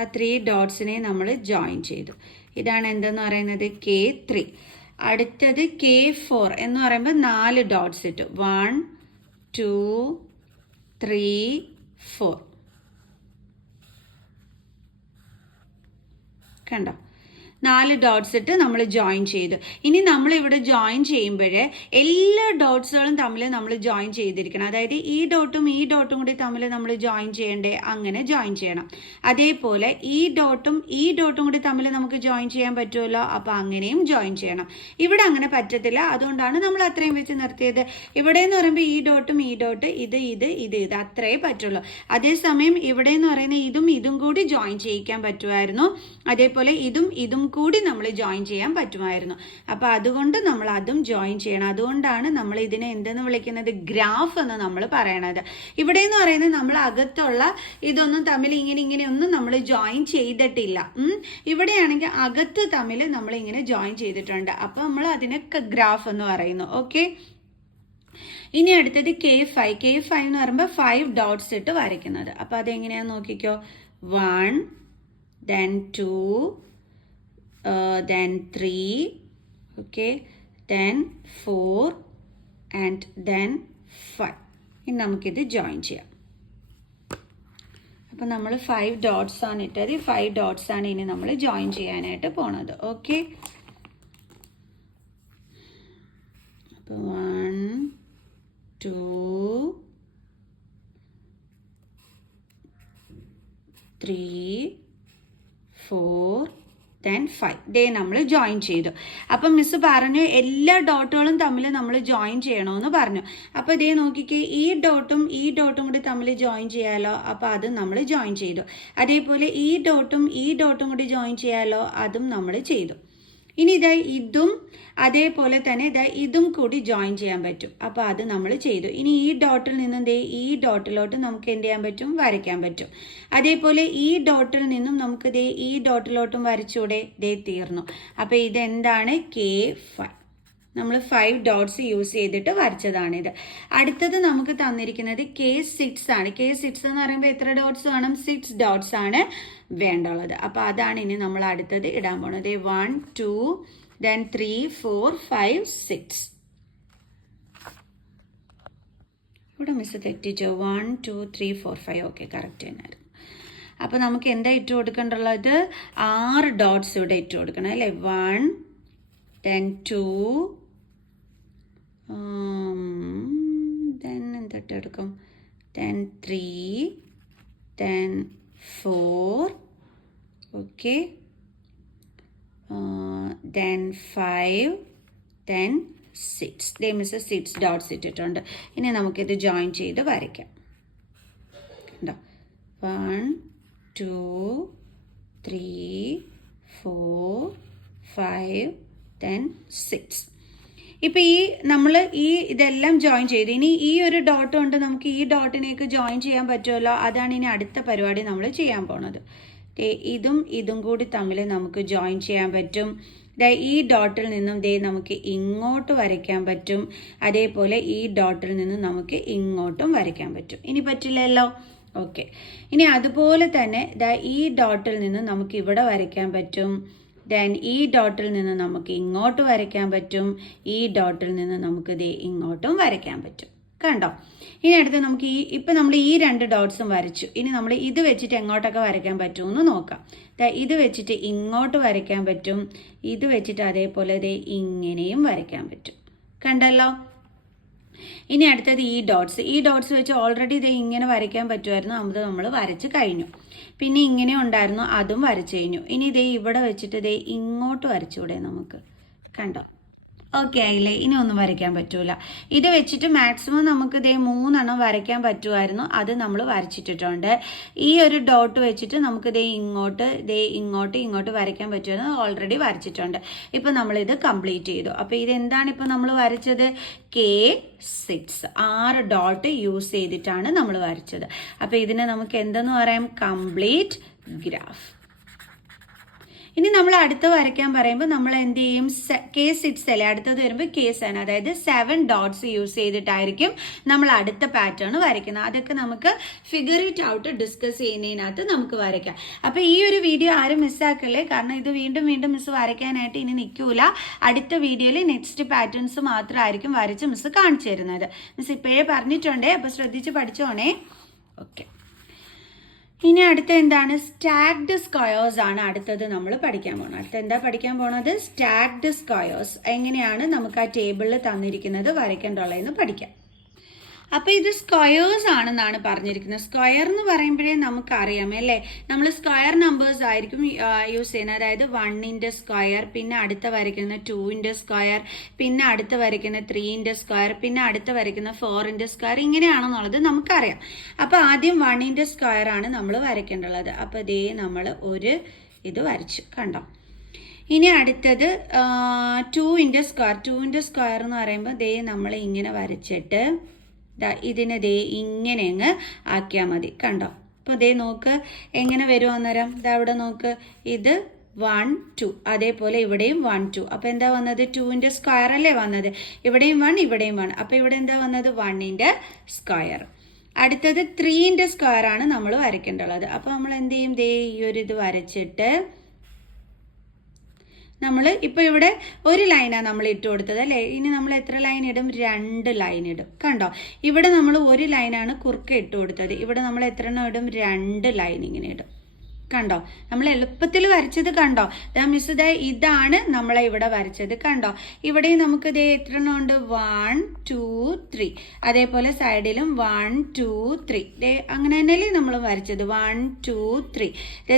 ആ 3 ഡോട്ട്സിനെ നമ്മൾ ജോയിൻ ചെയ്തു. ഇതാണ് എന്തെന്ന് പറയുന്നത്? K3. അടുത്തത് K4 എന്ന് പറയുമ്പോൾ 4 ഡോട്ട്സ് ഇട്ടു. 1 2 3 4. കണ്ടോ, 4 ഡോട്ട്സ് ഇട്ട് നമ്മൾ ജോയിൻ ചെയ്തു. ഇനി നമ്മൾ ഇവിടെ ജോയിൻ ചെയ്യുമ്പോഴേ എല്ലാ ഡോട്ട്സുകളും തമ്മിൽ നമ്മൾ ജോയിൻ ചെയ്തിരിക്കണം. അതായത് ഈ ഡോട്ടും ഈ ഡോട്ടും കൂടി തമ്മിൽ നമ്മൾ ജോയിൻ ചെയ്യണ്ടേ, അങ്ങനെ ജോയിൻ ചെയ്യണം. അതേപോലെ ഈ ഡോട്ടും ഈ ഡോട്ടും കൂടി തമ്മിൽ നമുക്ക് ജോയിൻ ചെയ്യാൻ പറ്റുമല്ലോ, അപ്പോൾ അങ്ങനെയും ജോയിൻ ചെയ്യണം. ഇവിടെ അങ്ങനെ പറ്റത്തില്ല, അതുകൊണ്ടാണ് നമ്മൾ അത്രയും വെച്ച് നിർത്തിയത്. ഇവിടെ എന്ന് പറയുമ്പോൾ ഈ ഡോട്ടും ഈ ഡോട്ട് ഇത് അത്രേ പറ്റുള്ളൂ. അതേസമയം ഇവിടെ എന്ന് പറയുന്നത് ഇതും കൂടി ജോയിൻ ചെയ്യിക്കാൻ പറ്റുമായിരുന്നു. അതേപോലെ ഇതും കൂടി നമ്മൾ ജോയിൻ ചെയ്യാൻ പറ്റുമായിരുന്നു. അപ്പോൾ അതുകൊണ്ട് നമ്മൾ അതും ജോയിൻ ചെയ്യണം. അതുകൊണ്ടാണ് നമ്മൾ ഇതിനെ എന്തെന്ന് വിളിക്കുന്നത്, ഗ്രാഫ് എന്ന് നമ്മൾ പറയണത്. ഇവിടെ എന്ന് പറയുന്നത് നമ്മൾ അകത്തുള്ള ഇതൊന്നും തമ്മിൽ ഇങ്ങനെയൊന്നും നമ്മൾ ജോയിൻ ചെയ്തിട്ടില്ല. ഇവിടെയാണെങ്കിൽ അകത്ത് തമ്മിൽ നമ്മൾ ഇങ്ങനെ ജോയിൻ ചെയ്തിട്ടുണ്ട്. അപ്പോൾ നമ്മൾ അതിനെ ഗ്രാഫ് എന്ന് പറയുന്നു. ഓക്കെ, ഇനി അടുത്തത് K5 എന്ന് പറയുമ്പോൾ 5 ഡോട്ട്സ് ഇട്ട് വരയ്ക്കുന്നത്. അപ്പോൾ അതെങ്ങനെയാണെന്ന് നോക്കിക്കോ. 1 then 2 then 3 okay then 4 and then 5. ഇനി നമുക്കിത് ജോയിൻ ചെയ്യാം. അപ്പോൾ നമ്മൾ 5 ഡോട്ട്സ് ആണ് ഇട്ടത്. 5 ഡോട്ട്സ് ആണ് ഇനി നമ്മൾ ജോയിൻ ചെയ്യാനായിട്ട് പോണത്. ഓക്കെ, അപ്പോൾ 1 2 3 4 then 5 ദേ നമ്മൾ ജോയിൻ ചെയ്തു. അപ്പം മിസ് പറഞ്ഞു എല്ലാ ഡോട്ടുകളും തമ്മിൽ നമ്മൾ ജോയിൻ ചെയ്യണമെന്ന് പറഞ്ഞു. അപ്പോൾ ഇതേ നോക്കിക്കേ, ഈ ഡോട്ടും കൂടി തമ്മിൽ ജോയിൻ ചെയ്യാലോ, അപ്പോൾ അതും നമ്മൾ ജോയിൻ ചെയ്തു. അതേപോലെ ഈ ഡോട്ടും കൂടി ജോയിൻ ചെയ്യാലോ, അതും നമ്മൾ ചെയ്തു. ഇനി ഇതാ ഇതും അതേപോലെ തന്നെ ഇതാ ഇതും കൂടി ജോയിൻ ചെയ്യാൻ പറ്റും. അപ്പോൾ അത് നമ്മൾ ചെയ്തു. ഇനി ഈ ഡോട്ടിൽ നിന്നും ദേ ഈ ഡോട്ടിലോട്ട് നമുക്ക് എന്ത് ചെയ്യാൻ പറ്റും, വരയ്ക്കാൻ പറ്റും. അതേപോലെ ഈ ഡോട്ടിൽ നിന്നും നമുക്ക് ദേ ഈ ഡോട്ടിലോട്ടും വരച്ചൂടെ, ദേ തീർന്നു. അപ്പോൾ ഇതെന്താണ്, K5. നമ്മൾ 5 ഡോട്ട്സ് യൂസ് ചെയ്തിട്ട് വരച്ചതാണിത്. അടുത്തത് നമുക്ക് തന്നിരിക്കുന്നത് K6 ആണ്. K6 എന്ന് പറയുമ്പോൾ എത്ര ഡോട്ട്സ് വേണം, 6 ഡോട്ട്സ് ആണ് വേണ്ടുള്ളത്. അപ്പോൾ അതാണ് ഇനി നമ്മൾ അടുത്തത് ഇടാൻ പോണത്. 1 2 then 3 4 5 6. ഇവിടെ മിസ് തെറ്റിച്ചോ, 1 2 3 4 5 ഓക്കെ, കറക്റ്റ് തന്നെയായിരുന്നു. അപ്പോൾ നമുക്ക് എന്താ ഇട്ട് കൊടുക്കേണ്ടുള്ളത്, 6 ഡോട്ട്സ് ഇവിടെ ഇട്ട് കൊടുക്കണം അല്ലേ. 1 then 2 then എന്തിട്ട് എടുക്കും, then 3 then 4 okay, then 5 then 6. ദേ മിസ് 6 ഡോട്ട്സ് ഇട്ടിട്ടുണ്ട്. ഇനി നമുക്കിത് ജോയിൻ ചെയ്ത് വരയ്ക്കാം. ഉണ്ടോ, 1 2 3 4 5 then 6. ഇപ്പോൾ നമ്മൾ ഇതെല്ലാം ജോയിൻ ചെയ്തു. ഇനി ഈ ഒരു ഡോട്ട് കൊണ്ട് നമുക്ക് ഈ ഡോട്ടിനേക്ക് ജോയിൻ ചെയ്യാൻ പറ്റുമല്ലോ. അതാണ് ഇനി അടുത്ത പരിപാടി നമ്മൾ ചെയ്യാൻ പോണത്. ഇതും കൂടി തമ്മിൽ നമുക്ക് ജോയിൻ ചെയ്യാൻ പറ്റും. ഈ ഡോട്ടിൽ നിന്നും നമുക്ക് ഇങ്ങോട്ട് വരയ്ക്കാൻ പറ്റും. അതേപോലെ ഈ ഡോട്ടിൽ നിന്നും നമുക്ക് ഇങ്ങോട്ടും വരയ്ക്കാൻ പറ്റും. ഇനി പറ്റില്ലല്ലോ. ഓക്കെ, ഇനി അതുപോലെ തന്നെ ഈ ഡോട്ടിൽ നിന്ന് നമുക്ക് ഇവിടെ വരയ്ക്കാൻ പറ്റും. ദെൻ ഈ ഡോട്ടിൽ നിന്ന് നമുക്ക് ഇങ്ങോട്ട് വരയ്ക്കാൻ പറ്റും. ഈ ഡോട്ടിൽ നിന്ന് നമുക്ക് ഇങ്ങോട്ടും വരയ്ക്കാൻ പറ്റും. കണ്ടോ, ഇനി അടുത്ത് നമുക്ക് ഇപ്പം നമ്മൾ ഈ 2 ഡോട്ട്സും വരച്ചു. ഇനി നമ്മൾ ഇത് വെച്ചിട്ട് എങ്ങോട്ടൊക്കെ വരയ്ക്കാൻ പറ്റുമെന്ന് നോക്കാം. ഇത് വെച്ചിട്ട് ഇങ്ങോട്ട് വരയ്ക്കാൻ പറ്റും. ഇത് വെച്ചിട്ട് അതേപോലെ ഇങ്ങനെയും വരയ്ക്കാൻ പറ്റും. കണ്ടല്ലോ. ഇനി അടുത്തത് ഈ ഡോട്ട്സ് വെച്ച് ഓൾറെഡി ഇങ്ങനെ വരയ്ക്കാൻ പറ്റുമായിരുന്നു. അത് നമ്മൾ വരച്ച് കഴിഞ്ഞു. പിന്നെ ഇങ്ങനെ ഉണ്ടായിരുന്നു, അതും വരച്ചു കഴിഞ്ഞു. ഇനി ഇവിടെ വെച്ചിട്ട് ഇങ്ങോട്ട് വരച്ചുകൂടെ നമുക്ക്. കണ്ടോ, ഓക്കെ ആയില്ലേ. ഇനി ഒന്നും വരയ്ക്കാൻ പറ്റൂല. ഇത് വെച്ചിട്ട് മാക്സിമം നമുക്ക് 3 എണ്ണം വരയ്ക്കാൻ പറ്റുമായിരുന്നു. അത് നമ്മൾ വരച്ചിട്ടിട്ടുണ്ട്. ഈ ഒരു ഡോട്ട് വെച്ചിട്ട് നമുക്ക് ഇങ്ങോട്ട് വരയ്ക്കാൻ പറ്റുമായിരുന്നു. ഓൾറെഡി വരച്ചിട്ടുണ്ട്. ഇപ്പം നമ്മളിത് കംപ്ലീറ്റ് ചെയ്തു. അപ്പോൾ ഇതെന്താണ് ഇപ്പം നമ്മൾ വരച്ചത്, K6. 6 ഡോട്ട് യൂസ് ചെയ്തിട്ടാണ് നമ്മൾ വരച്ചത്. അപ്പോൾ ഇതിനെ നമുക്ക് എന്തെന്ന് പറയാം, കംപ്ലീറ്റ് ഗ്രാഫ്. ഇനി നമ്മൾ അടുത്ത് വരയ്ക്കാൻ പറയുമ്പോൾ നമ്മൾ എന്ത് ചെയ്യും, K6 അല്ലേ, അടുത്തത് വരുമ്പോൾ K7, അതായത് 7 ഡോട്ട്സ് യൂസ് ചെയ്തിട്ടായിരിക്കും നമ്മൾ അടുത്ത പാറ്റേൺ വരയ്ക്കുന്നത്. അതൊക്കെ നമുക്ക് ഫിഗർ ഇറ്റ് ഔട്ട് ഡിസ്കസ് ചെയ്യുന്നതിനകത്ത് നമുക്ക് വരയ്ക്കാം. അപ്പോൾ ഈ ഒരു വീഡിയോ ആരും മിസ്സാക്കല്ലേ, കാരണം ഇത് വീണ്ടും മിസ് വരയ്ക്കാനായിട്ട് ഇനി നിൽക്കൂല. അടുത്ത വീഡിയോയിൽ നെക്സ്റ്റ് പാറ്റേൺസ് മാത്രമായിരിക്കും വരച്ച് മിസ് കാണിച്ചു തരുന്നത്. മിസ് ഇപ്പോഴേ പറഞ്ഞിട്ടുണ്ടേ, അപ്പോൾ ശ്രദ്ധിച്ച് പഠിച്ചോണേ. ഓക്കെ, ഇനി അടുത്ത എന്താണ്? സ്റ്റാക്ഡ് സ്ക്വയേഴ്സ് ആണ് അടുത്തത് നമ്മൾ പഠിക്കാൻ പോകുന്നത്. അടുത്ത എന്താ പഠിക്കാൻ പോണത്? Stacked squares. എങ്ങനെയാണ് നമുക്ക് ആ ടേബിളിൽ തന്നിരിക്കുന്നത് വരയ്ക്കേണ്ടുള്ളതെന്ന് പഠിക്കാം. അപ്പോൾ ഇത് സ്ക്വയേഴ്സ് ആണെന്നാണ് പറഞ്ഞിരിക്കുന്നത്. സ്ക്വയർ എന്ന് പറയുമ്പോഴേ നമുക്കറിയാം അല്ലേ, നമ്മൾ സ്ക്വയർ നമ്പേഴ്സ് ആയിരിക്കും യൂസ് ചെയ്യുന്നത്. അതായത് 1ന്റെ സ്ക്വയർ, പിന്നെ അടുത്ത വരയ്ക്കുന്ന 2ന്റെ സ്ക്വയർ, പിന്നെ അടുത്ത് വരയ്ക്കുന്ന 3ന്റെ സ്ക്വയർ, പിന്നെ അടുത്ത് വരയ്ക്കുന്ന 4ന്റെ സ്ക്വയർ, ഇങ്ങനെയാണെന്നുള്ളത് നമുക്കറിയാം. അപ്പോൾ ആദ്യം 1ന്റെ സ്ക്വയർ ആണ് നമ്മൾ വരയ്ക്കേണ്ടുള്ളത്. അപ്പോൾ ഇതേ നമ്മൾ ഒരു ഇത് വരച്ചു, കണ്ടോ. ഇനി അടുത്തത് 2ന്റെ സ്ക്വയർ. 2ന്റെ സ്ക്വയർ എന്ന് പറയുമ്പോൾ ദേ നമ്മൾ ഇങ്ങനെ വരച്ചിട്ട് ഇതിനെ ദേ ഇങ്ങനെ അങ്ങ് ആക്കിയാൽ മതി, കണ്ടോ. അപ്പോൾ ദേ നോക്ക് എങ്ങനെ വരും അന്നേരം. ഇതാ ഇവിടെ നോക്ക്, ഇത് 1 2, അതേപോലെ ഇവിടെയും 1 2. അപ്പോൾ എന്താ വന്നത്? 2ന്റെ സ്ക്വയർ അല്ലേ വന്നത്. ഇവിടെയും 1 ഇവിടെയും 1. അപ്പോൾ ഇവിടെ എന്താ വന്നത്? 1ന്റെ സ്ക്വയർ. അടുത്തത് 3ന്റെ സ്ക്വയർ ആണ് നമ്മൾ വരയ്ക്കേണ്ടുള്ളത്. അപ്പോൾ നമ്മൾ എന്ത് ചെയ്യും? ദേ ഈ ഒരു ഇത് വരച്ചിട്ട് നമ്മൾ ഇപ്പോൾ ഇവിടെ ഒരു ലൈനാണ് നമ്മൾ ഇട്ട് കൊടുത്തത് അല്ലേ. ഇനി നമ്മൾ എത്ര ലൈൻ ഇടും? 2 ലൈൻ ഇടും, കണ്ടോ. ഇവിടെ നമ്മൾ ഒരു ലൈനാണ് കുറുക്കെ ഇട്ട് കൊടുത്തത്. ഇവിടെ നമ്മൾ എത്ര എണ്ണം ഇടും? 2 ലൈൻ ഇങ്ങനെ ഇടും, കണ്ടോ. നമ്മൾ എളുപ്പത്തിൽ വരച്ചത് കണ്ടോ. മിസ് ഇതാണ് നമ്മളെ ഇവിടെ വരച്ചത്, കണ്ടോ. ഇവിടെ നമുക്ക് ഇതേ എത്ര എണ്ണം ഉണ്ട്? 1 2 3. അതേപോലെ സൈഡിലും 1 2 3. അങ്ങനെ തന്നെയല്ലേ നമ്മൾ വരച്ചത്. 1 2 3.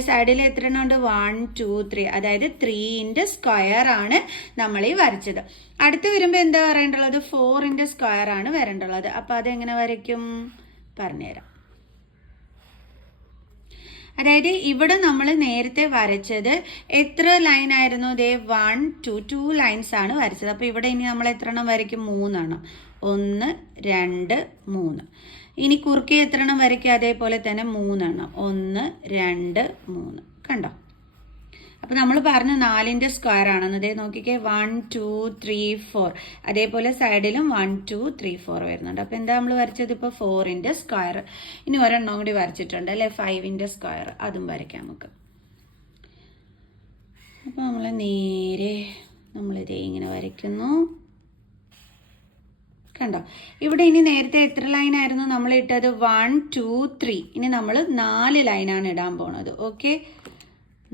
സൈഡിൽ എത്ര എണ്ണം ഉണ്ട്? 1 2 3. അതായത് 3ന്റെ സ്ക്വയർ ആണ് നമ്മൾ ഈ വരച്ചത്. അടുത്ത് വരുമ്പോൾ എന്താ വരേണ്ടുള്ളത്? 4ന്റെ സ്ക്വയർ ആണ് വരേണ്ടുള്ളത്. അപ്പോൾ അതെങ്ങനെ വരയ്ക്കും? പറഞ്ഞുതരാം. അതായത് ഇവിടെ നമ്മൾ നേരത്തെ വരച്ചത് എത്ര ലൈൻ ആയിരുന്നു? ദേ 1 2 ലൈൻസ് ആണ് വരച്ചത്. അപ്പോൾ ഇവിടെ ഇനി നമ്മൾ എത്ര എണ്ണം വരയ്ക്കും? 3 എണ്ണം. 1 2 3. ഇനി കുറുക്കെ എത്ര എണ്ണം വരയ്ക്കുക? അതേപോലെ തന്നെ 3 എണ്ണം. 1 2 3, കണ്ടോ. അപ്പോൾ നമ്മൾ പറഞ്ഞു 4ന്റെ സ്ക്വയർ ആണെന്ന്. ദേ നോക്കിക്കേ, 1 2 3 4. അതേപോലെ സൈഡിലും 1 2 3 4 വരുന്നുണ്ട്. അപ്പോൾ എന്താ നമ്മൾ വരച്ചത്? ഇപ്പോൾ 4ന്റെ സ്ക്വയർ. ഇനി ഒരെണ്ണം കൂടി വരച്ചിട്ടുണ്ട് അല്ലേ, 5ന്റെ സ്ക്വയർ. അതും വരയ്ക്കാം നമുക്ക്. അപ്പോൾ നമ്മൾ നേരെ നമ്മളിതേ ഇങ്ങനെ വരയ്ക്കുന്നു, കണ്ടോ. ഇവിടെ ഇനി നേരത്തെ എത്ര ലൈൻ ആയിരുന്നു നമ്മൾ ഇട്ടത്? 1 2 3. ഇനി നമ്മൾ 4 ലൈനാണ് ഇടാൻ പോണത്. Okay,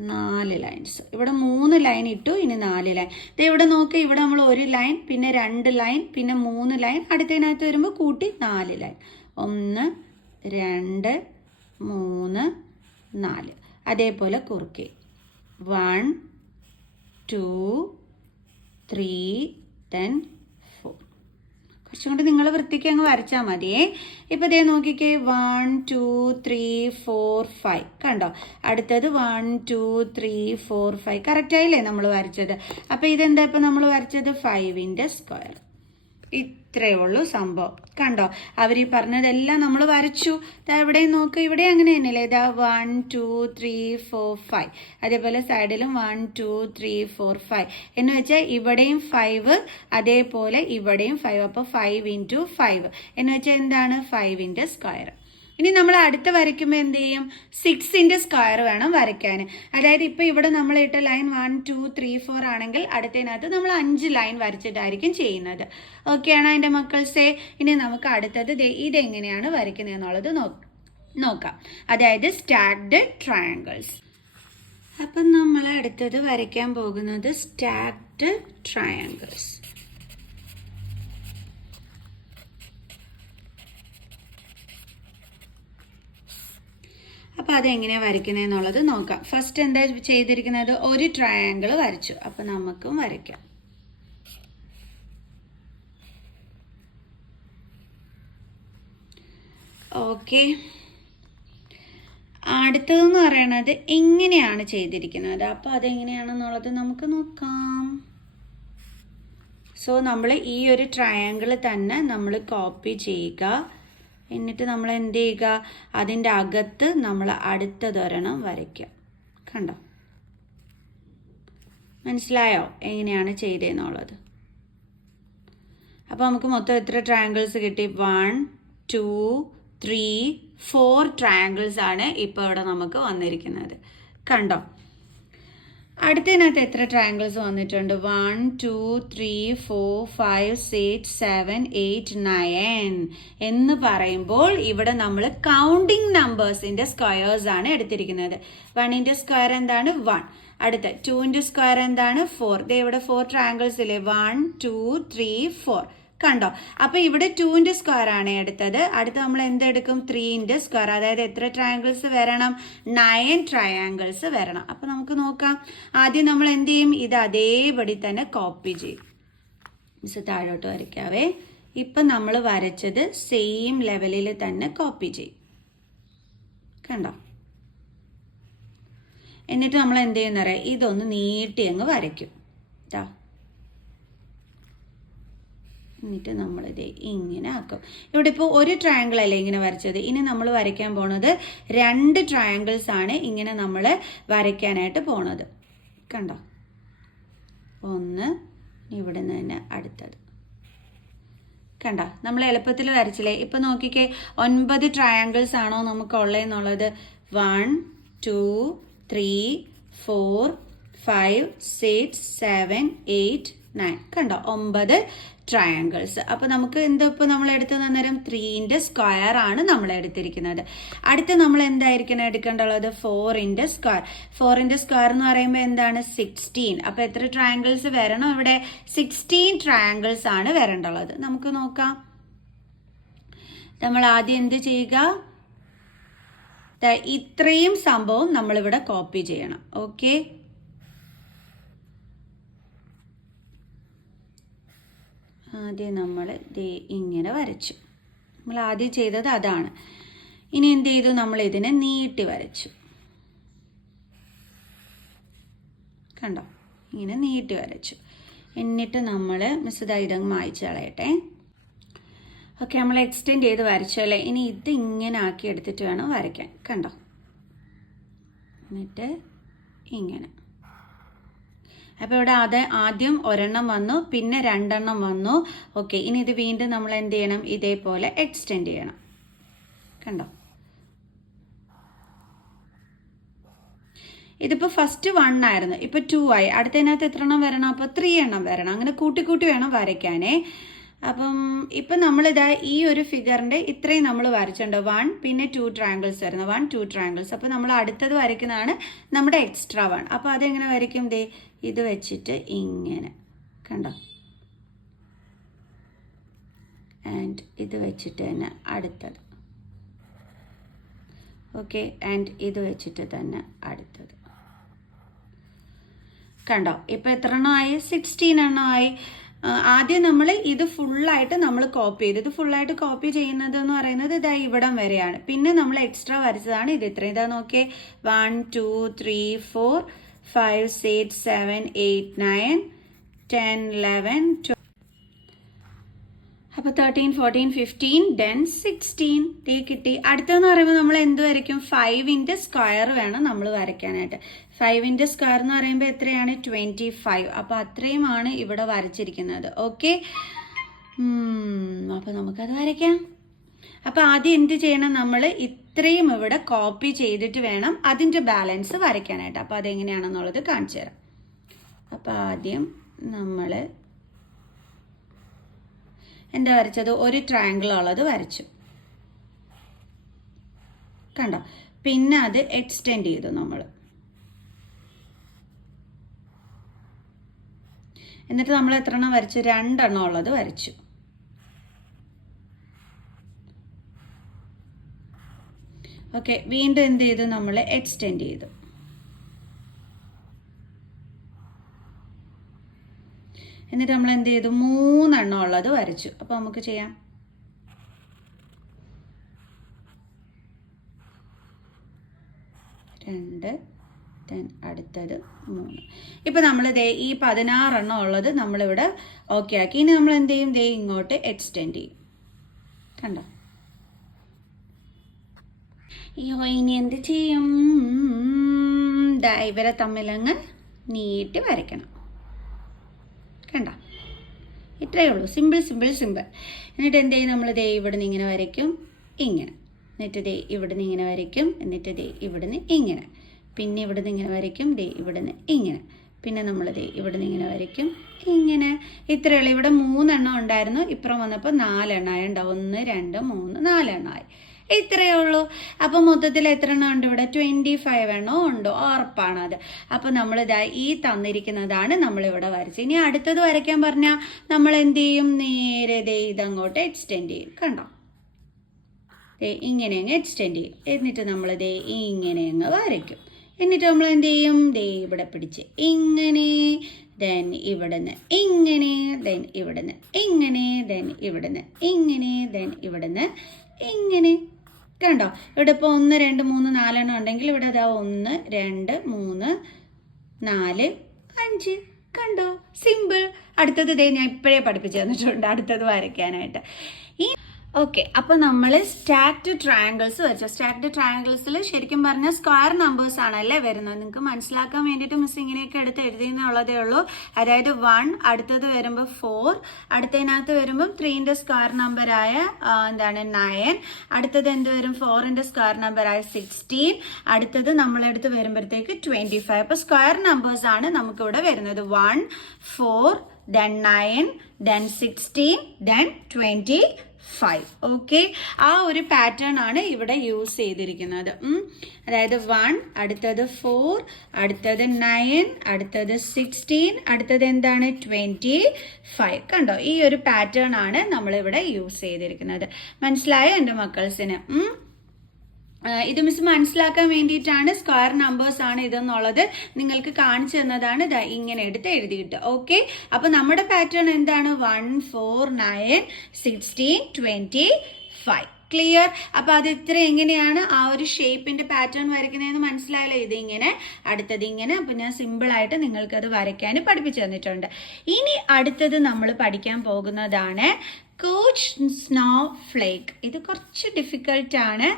4 lines. ഇവിടെ 3 ലൈൻ ഇട്ടു, ഇനി 4 ലൈൻ. ഇത് ഇവിടെ നോക്ക്, ഇവിടെ നമ്മൾ 1 ലൈൻ, പിന്നെ 2 ലൈൻ, പിന്നെ 3 ലൈൻ. അടുത്തതിനകത്ത് വരുമ്പോൾ കൂട്ടി 4 ലൈൻ. 1 2 3 4. അതേപോലെ കുറുക്കെ 1 2 3 then 4. കുറച്ചും കൂടി നിങ്ങൾ വൃത്തിക്ക് അങ്ങ് വരച്ചാൽ മതിയേ. ഇപ്പോൾ ഇതേ നോക്കിക്കേ, 1 2 3 4 5, കണ്ടോ. അടുത്തത് 1 2 3 4 5. കറക്റ്റായില്ലേ നമ്മൾ വരച്ചത്. അപ്പോൾ ഇതെന്താ ഇപ്പോൾ നമ്മൾ വരച്ചത്? 5ന്റെ സ്ക്വയർ. ഇത്രയേ ഉള്ളൂ സംഭവം, കണ്ടോ. അവർ ഈ പറഞ്ഞതെല്ലാം നമ്മൾ വരച്ചു. ഇവിടെ നോക്ക്, ഇവിടെ അങ്ങനെ തന്നെയല്ലേ. ഇതാ 1 2 3 4 5. അതേപോലെ സൈഡിലും 1 2 3 4 5 എന്ന് വെച്ചാൽ ഇവിടെയും 5, അതേപോലെ ഇവിടെയും 5. അപ്പോൾ 5 × 5 എന്ന് വെച്ചാൽ എന്താണ്? 5ന്റെ സ്ക്വയർ. ഇനി നമ്മൾ അടുത്ത് വരയ്ക്കുമ്പോൾ എന്ത് ചെയ്യും? 6ന്റെ സ്ക്വയർ വേണം വരയ്ക്കാൻ. അതായത് ഇപ്പോൾ ഇവിടെ നമ്മൾ ഇട്ട ലൈൻ 1 2 3 4 ആണെങ്കിൽ അടുത്തതിനകത്ത് നമ്മൾ 5 ലൈൻ വരച്ചിട്ടായിരിക്കും ചെയ്യുന്നത്. ഓക്കെ ആണോ എൻ്റെ മക്കൾസേ? ഇനി നമുക്ക് അടുത്തത് ഇതെങ്ങനെയാണ് വരയ്ക്കുന്നത് എന്നുള്ളത് നോക്കാം. അതായത് സ്റ്റാക്ഡ് ട്രയാങ്കിൾസ്. അപ്പം നമ്മൾ അടുത്തത് വരയ്ക്കാൻ പോകുന്നത് സ്റ്റാക്ഡ് ട്രയാങ്കിൾസ്. അപ്പോൾ അതെങ്ങനെയാണ് വരയ്ക്കുന്നത് എന്നുള്ളത് നോക്കാം. ഫസ്റ്റ് എന്താ ചെയ്തിരിക്കുന്നത്? ഒരു ട്രയാങ്കിൾ വരച്ചു. അപ്പം നമുക്കും വരയ്ക്കാം. ഓക്കെ, അടുത്തതെന്ന് പറയണത് ഇങ്ങനെയാണ് ചെയ്തിരിക്കുന്നത്. അപ്പോൾ അതെങ്ങനെയാണെന്നുള്ളത് നമുക്ക് നോക്കാം. സോ നമ്മൾ ഈ ഒരു ട്രയാങ്കിൾ തന്നെ നമ്മൾ കോപ്പി ചെയ്യുക. എന്നിട്ട് നമ്മൾ എന്ത് ചെയ്യുക? അതിൻ്റെ അകത്ത് നമ്മൾ അടുത്തതൊരെണ്ണം വരയ്ക്കുക. കണ്ടോ, മനസ്സിലായോ എങ്ങനെയാണ് ചെയ്തതെന്നുള്ളത്? അപ്പോൾ നമുക്ക് മൊത്തം എത്ര ട്രയാങ്കിൾസ് കിട്ടി? 1 2 3 4 ട്രയാങ്കിൾസ് ആണ് ഇപ്പോൾ ഇവിടെ നമുക്ക് വന്നിരിക്കുന്നത്, കണ്ടോ. അടുത്തതിനകത്ത് എത്ര ട്രയാങ്കിൾസ് വന്നിട്ടുണ്ട്? 1 2 3 4 5 6 7 8 9 എന്ന് പറയുമ്പോൾ ഇവിടെ നമ്മൾ കൗണ്ടിങ് നമ്പേഴ്സിന്റെ സ്ക്വയേഴ്സ് ആണ് എടുത്തിരിക്കുന്നത്. 1ന്റെ സ്ക്വയർ എന്താണ്? 1. അടുത്ത 2ന്റെ സ്ക്വയർ എന്താണ്? 4. ഇവിടെ 4 ട്രയാങ്കിൾസ് ഇല്ലേ? 1 2 3 4. കണ്ടോ? അപ്പൊ ഇവിടെ 2ന്റെ സ്ക്വയർ ആണ് എടുത്തത്. അടുത്ത് നമ്മൾ എന്തെടുക്കും? 3ന്റെ സ്ക്വയർ. അതായത് എത്ര ട്രയാങ്കിൾസ് വരണം? 9 ട്രയാങ്കിൾസ് വരണം. അപ്പൊ നമുക്ക് നോക്കാം. ആദ്യം നമ്മൾ എന്ത് ചെയ്യും? ഇത് അതേപടി തന്നെ കോപ്പി ചെയ്യും. മിസ് താഴോട്ട് വരയ്ക്കാവേ. ഇപ്പൊ നമ്മൾ വരച്ചത് സെയിം ലെവലിൽ തന്നെ കോപ്പി ചെയ്യും. കണ്ടോ? എന്നിട്ട് നമ്മൾ എന്ത് ചെയ്യുന്നറിയാം? ഇതൊന്ന് നീട്ടി അങ്ങ് വരയ്ക്കും. ഇതാ, എന്നിട്ട് നമ്മളിത് ഇങ്ങനെ ആക്കും. ഇവിടെ ഇപ്പോൾ ഒരു ട്രയാങ്കിൾ അല്ലേ ഇങ്ങനെ വരച്ചത്. ഇനി നമ്മൾ വരയ്ക്കാൻ പോണത് 2 ട്രയാങ്കിൾസ് ആണ് ഇങ്ങനെ നമ്മൾ വരയ്ക്കാനായിട്ട് പോണത്. കണ്ടോ? ഒന്ന്, ഇവിടെ നിന്ന് തന്നെ അടുത്തത്. കണ്ടോ? നമ്മൾ എളുപ്പത്തിൽ വരച്ചില്ലേ? ഇപ്പം നോക്കിക്കേ, 9 ട്രയാങ്കിൾസ് ആണോ നമുക്ക് ഉള്ളതെന്നുള്ളത്? 1 2 3 4 5 6 7 8 9. കണ്ടോ? 9 ട്രയാങ്കിൾസ്. അപ്പൊ നമുക്ക് എന്താ ഇപ്പൊ നമ്മൾ എടുത്തത്? അന്നേരം 3ന്റെ സ്ക്വയർ ആണ് നമ്മൾ എടുത്തിരിക്കുന്നത്. അടുത്ത് നമ്മൾ എന്തായിരിക്കണം എടുക്കേണ്ടുള്ളത്? 4ന്റെ സ്ക്വയർ. 4ന്റെ സ്ക്വയർ എന്ന് പറയുമ്പോൾ എന്താണ്? 16. അപ്പൊ എത്ര ട്രയാങ്കിൾസ് വരണം ഇവിടെ? 16 ട്രയാങ്കിൾസ് ആണ് വരേണ്ടുള്ളത്. നമുക്ക് നോക്കാം. നമ്മൾ ആദ്യം എന്ത് ചെയ്യുക? ഇത്രയും സംഭവം നമ്മളിവിടെ കോപ്പി ചെയ്യണം. ഓക്കെ, ആദ്യം നമ്മൾ ഇങ്ങനെ വരച്ചു. നമ്മൾ ആദ്യം ചെയ്തത് അതാണ്. ഇനി എന്ത് ചെയ്തു? നമ്മൾ ഇതിനെ നീട്ടി വരച്ചു. കണ്ടോ? ഇങ്ങനെ നീട്ടി വരച്ചു. എന്നിട്ട് നമ്മൾ മിസ് ഇതങ്ങ് മായ്ച്ചു കളയട്ടെ. ഓക്കെ, നമ്മൾ എക്സ്റ്റെൻഡ് ചെയ്ത് വരച്ചു അല്ലേ? ഇനി ഇത് ഇങ്ങനെ ആക്കി എടുത്തിട്ട് വേണം വരയ്ക്കാൻ. കണ്ടോ? എന്നിട്ട് ഇങ്ങനെ. അപ്പോൾ ഇവിടെ ആദ്യം ഒരെണ്ണം വന്നു, പിന്നെ 2 എണ്ണം വന്നു. ഓക്കെ, ഇനി ഇത് വീണ്ടും നമ്മൾ എന്ത് ചെയ്യണം? ഇതേപോലെ എക്സ്റ്റെൻഡ് ചെയ്യണം. കണ്ടോ? ഇതിപ്പോൾ ഫസ്റ്റ് 1 ആയിരുന്നു, ഇപ്പൊ 2 ആയി. അടുത്തതിനകത്ത് എത്ര എണ്ണം വരണം? അപ്പോൾ 3 എണ്ണം വരണം. അങ്ങനെ കൂട്ടി കൂട്ടി വേണം വരയ്ക്കാനേ. അപ്പം ഇപ്പം നമ്മളിതാ ഈ ഒരു ഫിഗറിന്റെ ഇത്രയും നമ്മൾ വരച്ചിട്ടുണ്ട്. 1 പിന്നെ 2 ട്രയാങ്കിൾസ് വരുന്നു. 1 2 ട്രയാങ്കിൾസ്. അപ്പോൾ നമ്മൾ അടുത്തത് വരയ്ക്കുന്നതാണ് നമ്മുടെ എക്സ്ട്രാ 1. അപ്പോൾ അതെങ്ങനെ വരയ്ക്കും? ഇത് വെച്ചിട്ട് ഇങ്ങനെ. കണ്ടോ? ആൻഡ് ഇത് വെച്ചിട്ട് തന്നെ അടുത്തത്. ഓക്കെ, ആൻഡ് ഇത് വെച്ചിട്ട് തന്നെ അടുത്തത്. കണ്ടോ? ഇപ്പം എത്ര എണ്ണമായി? 16 എണ്ണമായി. ആദ്യം നമ്മൾ ഇത് ഫുള്ളായിട്ട് നമ്മൾ കോപ്പി ചെയ്തു. ഇത് ഫുള്ളായിട്ട് കോപ്പി ചെയ്യുന്നത് എന്ന് പറയുന്നത് ഇതാ ഇവിടം വരെയാണ്. പിന്നെ നമ്മൾ എക്സ്ട്രാ വരച്ചതാണ് ഇത് ഇത്രയും. ഇതാ നോക്കിയേ, 1 2 3 4 5 6 7 8 9 10 11 12. അപ്പോൾ 13 14 15 then 16 കിട്ടി. അടുത്തതെന്ന് പറയുമ്പോൾ നമ്മൾ എന്ത് വരയ്ക്കും? 5ന്റെ സ്ക്വയർ വേണം നമ്മൾ വരയ്ക്കാനായിട്ട്. 5ന്റെ സ്ക്വയർ എന്ന് പറയുമ്പോൾ എത്രയാണ്? 25. അപ്പോൾ അത്രയുമാണ് ഇവിടെ വരച്ചിരിക്കുന്നത്. ഓക്കെ, അപ്പോൾ നമുക്കത് വരയ്ക്കാം. അപ്പോൾ ആദ്യം എന്ത് ചെയ്യണം? നമ്മൾ ഇത്രയും ഇവിടെ കോപ്പി ചെയ്തിട്ട് വേണം അതിൻ്റെ ബാലൻസ് വരയ്ക്കാനായിട്ട്. അപ്പോൾ അതെങ്ങനെയാണെന്നുള്ളത് കാണിച്ചു തരാം. അപ്പോൾ ആദ്യം നമ്മൾ എന്താ വരച്ചത്? ഒരു ട്രയാങ്കിൾ ഉള്ളത് വരച്ചു. കണ്ടോ? പിന്നെ അത് എക്സ്റ്റെൻഡ് ചെയ്തു നമ്മൾ. എന്നിട്ട് നമ്മൾ എത്ര എണ്ണം വരച്ചു? 2 എണ്ണം ഉള്ളത് വരച്ചു. ഓക്കെ, വീണ്ടും എന്ത് ചെയ്തു? നമ്മൾ എക്സ്റ്റെൻഡ് ചെയ്തു. എന്നിട്ട് നമ്മൾ എന്ത് ചെയ്തു? 3 എണ്ണം ഉള്ളത് വരച്ചു. അപ്പോൾ നമുക്ക് ചെയ്യാം. രണ്ട്, അടുത്തത് 3. ഇപ്പം നമ്മൾ ഈ 16 എണ്ണം ഉള്ളത് നമ്മളിവിടെ ഓക്കെ ആക്കി. ഇനി നമ്മൾ എന്ത് ചെയ്യും? ഇങ്ങോട്ട് എക്സ്റ്റെൻഡ് ചെയ്യും. കണ്ടോ? ഇനി എന്ത് ചെയ്യും? ഇവരെ തമ്മിലങ്ങ് നീട്ടി വരയ്ക്കണം. കണ്ടോ? ഇത്രയേ ഉള്ളൂ. Simple simple simple. എന്നിട്ട് എന്ത് ചെയ്യും? നമ്മൾ ഇവിടുന്ന് ഇങ്ങനെ വരയ്ക്കും, ഇങ്ങനെ. എന്നിട്ട് ഇവിടെ നിന്ന് ഇങ്ങനെ വരയ്ക്കും, എന്നിട്ട് ഇവിടുന്ന് ഇങ്ങനെ. പിന്നെ ഇവിടുന്ന് ഇങ്ങനെ വരയ്ക്കും, ദേ ഇവിടുന്ന് ഇങ്ങനെ, പിന്നെ നമ്മൾ ദേ ഇവിടുന്ന് ഇങ്ങനെ വരയ്ക്കും, ഇങ്ങനെ. ഇത്രയുള്ളൂ. ഇവിടെ 3 എണ്ണം ഉണ്ടായിരുന്നു, ഇപ്പുറം വന്നപ്പോൾ 4 എണ്ണമായി. ഉണ്ടാവും 1 2 3 4 എണ്ണമായി. ഇത്രയേ ഉള്ളൂ. അപ്പോൾ മൊത്തത്തിൽ എത്ര എണ്ണം ഉണ്ട് ഇവിടെ? 25 എണ്ണം ഉണ്ട്. ഉറപ്പാണ് അത്. അപ്പോൾ നമ്മളിതാ ഈ തന്നിരിക്കുന്നതാണ് നമ്മളിവിടെ വരച്ചത്. ഇനി അടുത്തത് വരയ്ക്കാൻ പറഞ്ഞാൽ നമ്മൾ എന്ത് ചെയ്യും? നേരെ ദേ ഇതങ്ങോട്ട് എക്സ്റ്റെൻഡ് ചെയ്യും. കണ്ടോ? ദേ ഇങ്ങനെ അങ്ങ് എക്സ്റ്റെൻഡ് ചെയ്യും. എന്നിട്ട് നമ്മൾ ദേ ഇങ്ങനെ അങ്ങ് വരയ്ക്കും. എന്നിട്ട് നമ്മൾ എന്ത് ചെയ്യും? ദേ ഇവിടെ പിടിച്ച് ഇങ്ങനെ, ദെൻ ഇവിടുന്ന് ഇങ്ങനെ, ദെൻ ഇവിടുന്ന് ഇങ്ങനെ, ദെൻ ഇവിടുന്ന് ഇങ്ങനെ, ദെൻ ഇവിടുന്ന് ഇങ്ങനെ. കണ്ടോ? ഇവിടെ ഇപ്പോൾ 1 2 3 4 എണ്ണം ഉണ്ടെങ്കിൽ ഇവിടെ അതാ 1 2 3 4 5. കണ്ടോ? സിമ്പിൾ. അടുത്തത് ദേ ഞാൻ ഇപ്പോഴേ പഠിപ്പിച്ചു തന്നിട്ടുണ്ട് അടുത്തത് വരയ്ക്കാനായിട്ട്. ഓക്കെ, അപ്പോൾ നമ്മൾ സ്റ്റാക്ഡ് ട്രയാങ്കിൾസ് വരച്ചു. സ്റ്റാക്ഡ് ട്രയാങ്കിൾസിൽ ശരിക്കും പറഞ്ഞാൽ സ്ക്വയർ നമ്പേഴ്സ് ആണല്ലേ വരുന്നത്. നിങ്ങൾക്ക് മനസ്സിലാക്കാൻ വേണ്ടിയിട്ട് മിസ് ഇങ്ങനെയൊക്കെ എടുത്ത് എഴുതിയെന്നുള്ളതേ ഉള്ളൂ. അതായത് 1, അടുത്തത് വരുമ്പോൾ 4, അടുത്തതിനകത്ത് വരുമ്പോൾ 3ൻ്റെ സ്ക്വയർ നമ്പറായ 9, അടുത്തത് എന്ത് വരും? 4ൻ്റെ സ്ക്വയർ നമ്പറായ 16, അടുത്തത് നമ്മളെടുത്ത് വരുമ്പോഴത്തേക്ക് 25. അപ്പോൾ സ്ക്വയർ നമ്പേഴ്സ് ആണ് നമുക്കിവിടെ വരുന്നത്. 1 4 then 9 then 16 then 25. ഓക്കെ, ആ ഒരു പാറ്റേൺ ആണ് ഇവിടെ യൂസ് ചെയ്തിരിക്കുന്നത്. അതായത് 1, അടുത്തത് 4, അടുത്തത് 9, അടുത്തത് 16, അടുത്തത് എന്താണ്? 25. കണ്ടോ? ഈ ഒരു പാറ്റേൺ ആണ് നമ്മളിവിടെ യൂസ് ചെയ്തിരിക്കുന്നത്. മനസ്സിലായോ എൻ്റെ മക്കൾസിന്? ഇത് മിസ് മനസ്സിലാക്കാൻ വേണ്ടിയിട്ടാണ് സ്ക്വയർ നമ്പേഴ്സ് ആണ് ഇതെന്നുള്ളത് നിങ്ങൾക്ക് കാണിച്ചു തന്നതാണ്. ഇങ്ങനെ എടുത്ത് എഴുതിയിട്ട്. ഓക്കെ, അപ്പൊ നമ്മുടെ പാറ്റേൺ എന്താണ്? 1 4 9 16 25. ക്ലിയർ? അപ്പൊ അത് ഇത്ര എങ്ങനെയാണ് ആ ഒരു ഷേപ്പിന്റെ പാറ്റേൺ വരയ്ക്കുന്നതെന്ന് മനസ്സിലായല്ലോ. ഇതിങ്ങനെ, അടുത്തത് ഇങ്ങനെ. അപ്പൊ ഞാൻ സിമ്പിൾ ആയിട്ട് നിങ്ങൾക്ക് അത് വരയ്ക്കാൻ പഠിപ്പിച്ചു തന്നിട്ടുണ്ട്. ഇനി അടുത്തത് നമ്മൾ പഠിക്കാൻ പോകുന്നതാണ് കോച്ച് സ്നോ ഫ്ലേക്ക്. ഇത് കുറച്ച് ഡിഫിക്കൽട്ട് ആണ്.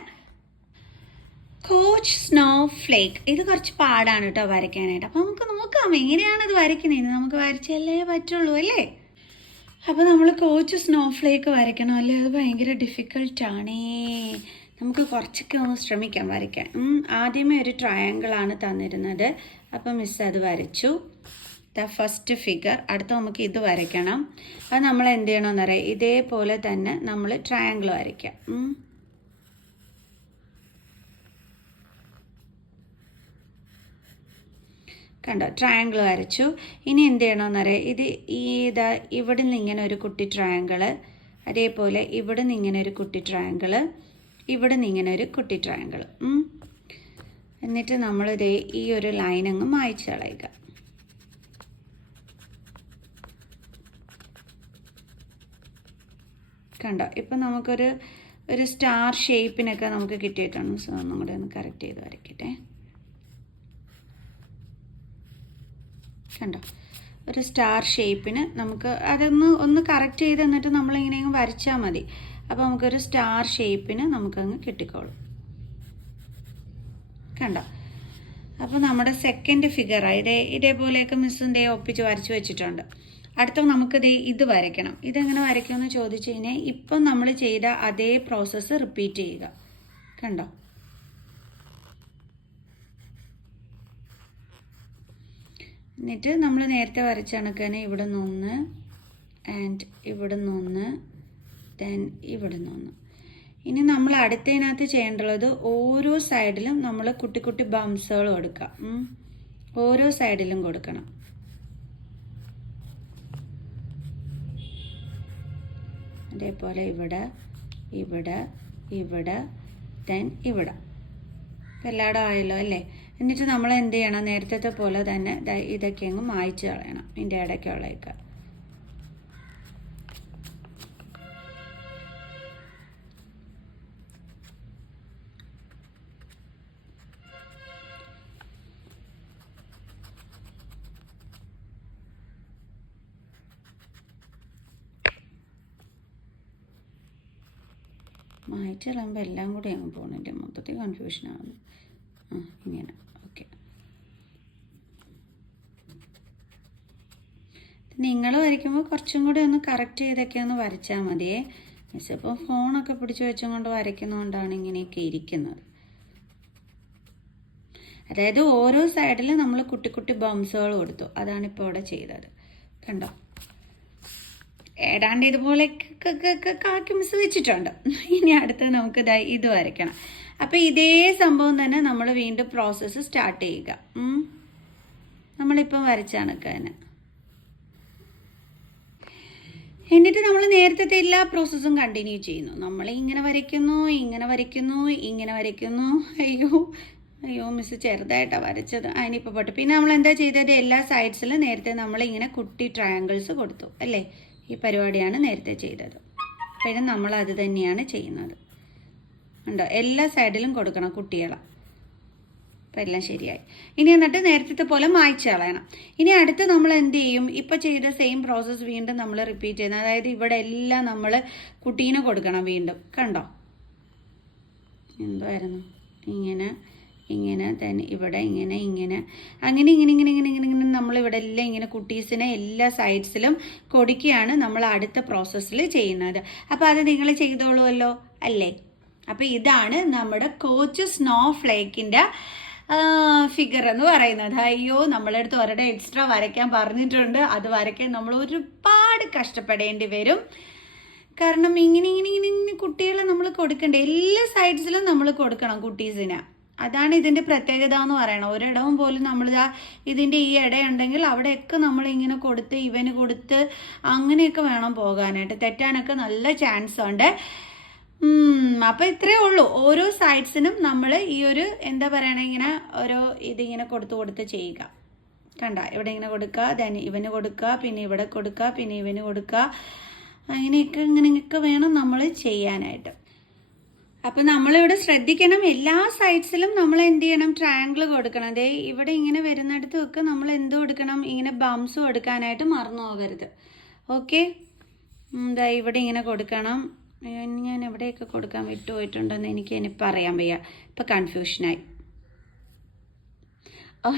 കോച്ച് സ്നോ ഫ്ലേക്ക് ഇത് കുറച്ച് പാടാണ് കേട്ടോ വരയ്ക്കാനായിട്ട്. അപ്പോൾ നമുക്ക് നോക്കാം എങ്ങനെയാണ് അത് വരയ്ക്കുന്നത്. നമുക്ക് വരച്ചല്ലേ പറ്റുള്ളൂ അല്ലേ? അപ്പോൾ നമ്മൾ കോച്ച് സ്നോ ഫ്ലേക്ക് വരയ്ക്കണം അല്ലേ? അത് ഭയങ്കര ഡിഫിക്കൽട്ടാണേ. നമുക്ക് കുറച്ചൊക്കെ ഒന്ന് ശ്രമിക്കാം വരയ്ക്കാൻ. ആദ്യമേ ഒരു ട്രയാങ്കിളാണ് തന്നിരുന്നത്. അപ്പോൾ മിസ് അത് വരച്ചു. First figure. അടുത്ത നമുക്ക് ഇത് വരയ്ക്കണം. അത് നമ്മൾ എന്ത് ചെയ്യണമെന്ന് അറിയാം? ഇതേപോലെ തന്നെ നമ്മൾ ട്രയാങ്കിൾ വരയ്ക്കാം. കണ്ടോ? ട്രയാങ്കിൾ വരച്ചു. ഇനി എന്ത് ചെയ്യണമെന്നറിയാം? ഇതാ ഇവിടെ നിന്ന് ഇങ്ങനെ ഒരു കുട്ടി ട്രയാങ്കിള്, അതേപോലെ ഇവിടെ നിന്ന് ഇങ്ങനെ ഒരു കുട്ടി ട്രയാങ്കിള്, ഇവിടെ നിന്ന് ഇങ്ങനെ ഒരു കുട്ടി ട്രയാങ്കിള്. എന്നിട്ട് നമ്മളിതേ ഈ ഒരു ലൈൻ അങ്ങ് മായ്ച്ച് കളയുക. കണ്ടോ? ഇപ്പം നമുക്കൊരു സ്റ്റാർ ഷേപ്പിനൊക്കെ നമുക്ക് കിട്ടിയിട്ടാണ്. സോ ഒന്നും കൂടെ ഒന്ന് കറക്റ്റ് ചെയ്ത് വരയ്ക്കട്ടെ. കണ്ടോ? ഒരു സ്റ്റാർ ഷേപ്പിന് നമുക്ക് ഒന്ന് കറക്റ്റ് ചെയ്ത് എന്നിട്ട് നമ്മളിങ്ങനെ അങ്ങ് വരച്ചാൽ മതി. അപ്പോൾ നമുക്കൊരു സ്റ്റാർ ഷേപ്പിന് നമുക്കങ്ങ് കിട്ടിക്കോളും. കണ്ടോ? അപ്പോൾ നമ്മുടെ സെക്കൻഡ് ഫിഗറായി. ഇതേപോലെയൊക്കെ മിസ്സും ഒപ്പിച്ച് വരച്ച് വെച്ചിട്ടുണ്ട്. അടുത്ത നമുക്ക് ഇത് വരയ്ക്കണം. ഇതെങ്ങനെ വരയ്ക്കുമെന്ന് ചോദിച്ചു കഴിഞ്ഞാൽ ഇപ്പം നമ്മൾ ചെയ്ത അതേ പ്രോസസ്സ് റിപ്പീറ്റ് ചെയ്യുക. കണ്ടോ? എന്നിട്ട് നമ്മൾ നേരത്തെ വരച്ച കണക്ക് തന്നെ ഇവിടെ നിന്ന് 1 ആൻഡ് ഇവിടെ നിന്ന് 1 ദെൻ ഇവിടെ നിന്ന് 1. ഇനി നമ്മൾ അടുത്തതിനകത്ത് ചെയ്യേണ്ടുള്ളത് ഓരോ സൈഡിലും നമ്മൾ കുട്ടി കുട്ടി ബംസുകൾ കൊടുക്കാം. ഓരോ സൈഡിലും കൊടുക്കണം. അതേപോലെ ഇവിടെ ഇവിടെ ഇവിടെ ദെൻ ഇവിടെ. എല്ലായിടും ആയല്ലോ അല്ലേ? എന്നിട്ട് നമ്മൾ എന്ത് ചെയ്യണം? നേരത്തെ പോലെ തന്നെ ഇതൊക്കെ അങ്ങ് മായ്ച്ച് കളയണം. ഇതിൻ്റെ ഇടയ്ക്കുള്ളതൊക്കെ. മായ്ച്ച് കളയുമ്പോൾ എല്ലാം കൂടി അങ്ങ് പോകുന്നുണ്ട്. മൊത്തത്തിൽ കൺഫ്യൂഷനാകുന്നു. ഇങ്ങനെ. ഓക്കെ, നിങ്ങൾ വരയ്ക്കുമ്പോൾ കുറച്ചും കൂടി ഒന്ന് കറക്റ്റ് ചെയ്തൊക്കെ ഒന്ന് വരച്ചാൽ മതിയേ. മിസ് ഇപ്പോൾ ഫോണൊക്കെ പിടിച്ച് വെച്ചും കൊണ്ട് വരയ്ക്കുന്നതുകൊണ്ടാണ് ഇങ്ങനെയൊക്കെ ഇരിക്കുന്നത്. അതായത് ഓരോ സൈഡിലും നമ്മൾ കുട്ടി കുട്ടി ബംസുകൾ കൊടുത്തു. അതാണ് ഇപ്പോൾ ഇവിടെ ചെയ്തത്. കണ്ടോ, ഏതാണ്ട് ഇതുപോലെ കാക്കി മിസ് വെച്ചിട്ടുണ്ട്. ഇനി അടുത്ത് നമുക്ക് ഇത് വരയ്ക്കണം. അപ്പോൾ ഇതേ സംഭവം തന്നെ നമ്മൾ വീണ്ടും പ്രോസസ്സ് സ്റ്റാർട്ട് ചെയ്യുക. നമ്മളിപ്പം വരച്ച കണക്ക് തന്നെ. എന്നിട്ട് നമ്മൾ നേരത്തെ എല്ലാ പ്രോസസ്സും കണ്ടിന്യൂ ചെയ്യുന്നു. നമ്മൾ ഇങ്ങനെ വരയ്ക്കുന്നു, ഇങ്ങനെ വരയ്ക്കുന്നു, ഇങ്ങനെ വരയ്ക്കുന്നു. അയ്യോ മിസ് ചെറുതായിട്ടാണ് വരച്ചത്. അതിനിപ്പോൾ പോട്ടെ. പിന്നെ നമ്മൾ എന്താ ചെയ്തത്, എല്ലാ സൈഡ്സിലും നേരത്തെ നമ്മൾ ഇങ്ങനെ കുട്ടി ട്രയാങ്കിൾസ് കൊടുത്തു അല്ലേ. ഈ പരിപാടിയാണ് നേരത്തെ ചെയ്തത്. പിന്നെ നമ്മൾ അത് തന്നെയാണ് ചെയ്യുന്നത്. ഉണ്ടോ, എല്ലാ സൈഡിലും കൊടുക്കണം കുട്ടികളെ. അപ്പം എല്ലാം ശരിയായി. ഇനി എന്നിട്ട് നേരത്തെ പോലെ മായ്ച്ച് കളയണം. ഇനി അടുത്ത് നമ്മൾ എന്ത് ചെയ്യും, ഇപ്പം ചെയ്ത സെയിം പ്രോസസ്സ് വീണ്ടും നമ്മൾ റിപ്പീറ്റ് ചെയ്യുന്നത്. അതായത് ഇവിടെ എല്ലാം നമ്മൾ കുട്ടീനെ കൊടുക്കണം വീണ്ടും. കണ്ടോ, എന്തായിരുന്നു, ഇങ്ങനെ ഇങ്ങനെ തന്നെ ഇവിടെ ഇങ്ങനെ ഇങ്ങനെ അങ്ങനെ ഇങ്ങനെ ഇങ്ങനെ ഇങ്ങനെ ഇങ്ങനെ ഇങ്ങനെ നമ്മളിവിടെ എല്ലാം ഇങ്ങനെ കുട്ടീസിനെ എല്ലാ സൈഡ്സിലും കൊടുക്കുകയാണ് നമ്മൾ അടുത്ത പ്രോസസ്സിൽ ചെയ്യുന്നത്. അപ്പോൾ അത് നിങ്ങൾ ചെയ്തോളുമല്ലോ അല്ലേ. അപ്പോൾ ഇതാണ് നമ്മുടെ കോച്ച് സ്നോ ഫ്ലേക്കിൻ്റെ ഫിഗർ എന്ന് പറയുന്നത്. അയ്യോ, നമ്മളടുത്ത് ഒരിടെ എക്സ്ട്രാ വരയ്ക്കാൻ പറഞ്ഞിട്ടുണ്ട്. അത് വരയ്ക്കാൻ നമ്മൾ ഒരുപാട് കഷ്ടപ്പെടേണ്ടി വരും. കാരണം ഇങ്ങനെ ഇങ്ങനെ ഇങ്ങനെ ഇങ്ങനെ കുട്ടികളെ നമ്മൾ കൊടുക്കണ്ടേ, എല്ലാ സൈഡ്സിലും നമ്മൾ കൊടുക്കണം കുട്ടീസിന്. അതാണ് ഇതിൻ്റെ പ്രത്യേകത എന്ന് പറയണം. ഒരിടവും പോലും നമ്മൾ ഇതിൻ്റെ ഈ ഇടയുണ്ടെങ്കിൽ അവിടെയൊക്കെ നമ്മളിങ്ങനെ കൊടുത്ത് ഇവന് കൊടുത്ത് അങ്ങനെയൊക്കെ വേണം പോകാനായിട്ട്. തെറ്റാനൊക്കെ നല്ല ചാൻസ് ഉണ്ട്. അപ്പോൾ ഇത്രയേ ഉള്ളൂ. ഓരോ സൈഡ്സിനും നമ്മൾ ഈ ഒരു എന്താ പറയണേ, ഇങ്ങനെ ഓരോ ഇതിങ്ങനെ കൊടുത്ത് ചെയ്യുക. കണ്ട, ഇവിടെ ഇങ്ങനെ കൊടുക്കുക, ദെൻ ഇവന് കൊടുക്കുക, പിന്നെ ഇവിടെ കൊടുക്കുക, പിന്നെ ഇവന് കൊടുക്കുക. അങ്ങനെയൊക്കെ ഇങ്ങനെയൊക്കെ വേണം നമ്മൾ ചെയ്യാനായിട്ട്. അപ്പം നമ്മളിവിടെ ശ്രദ്ധിക്കണം, എല്ലാ സൈഡ്സിലും നമ്മൾ എന്ത് ചെയ്യണം, ട്രയാങ്കിൾ കൊടുക്കണം. അതേ ഇവിടെ ഇങ്ങനെ വരുന്നിടത്തുമൊക്കെ നമ്മൾ എന്ത് കൊടുക്കണം, ഇങ്ങനെ ബംസ് കൊടുക്കാനായിട്ട് മറന്നു പോകരുത്. ഓക്കെ, എന്താ ഇവിടെ ഇങ്ങനെ കൊടുക്കണം. ഞാൻ എവിടെയൊക്കെ കൊടുക്കാൻ വിട്ടുപോയിട്ടുണ്ടെന്ന് എനിക്ക് ഇനിയിപ്പോൾ അറിയാൻ വയ്യ. ഇപ്പം കൺഫ്യൂഷനായി. ഓ,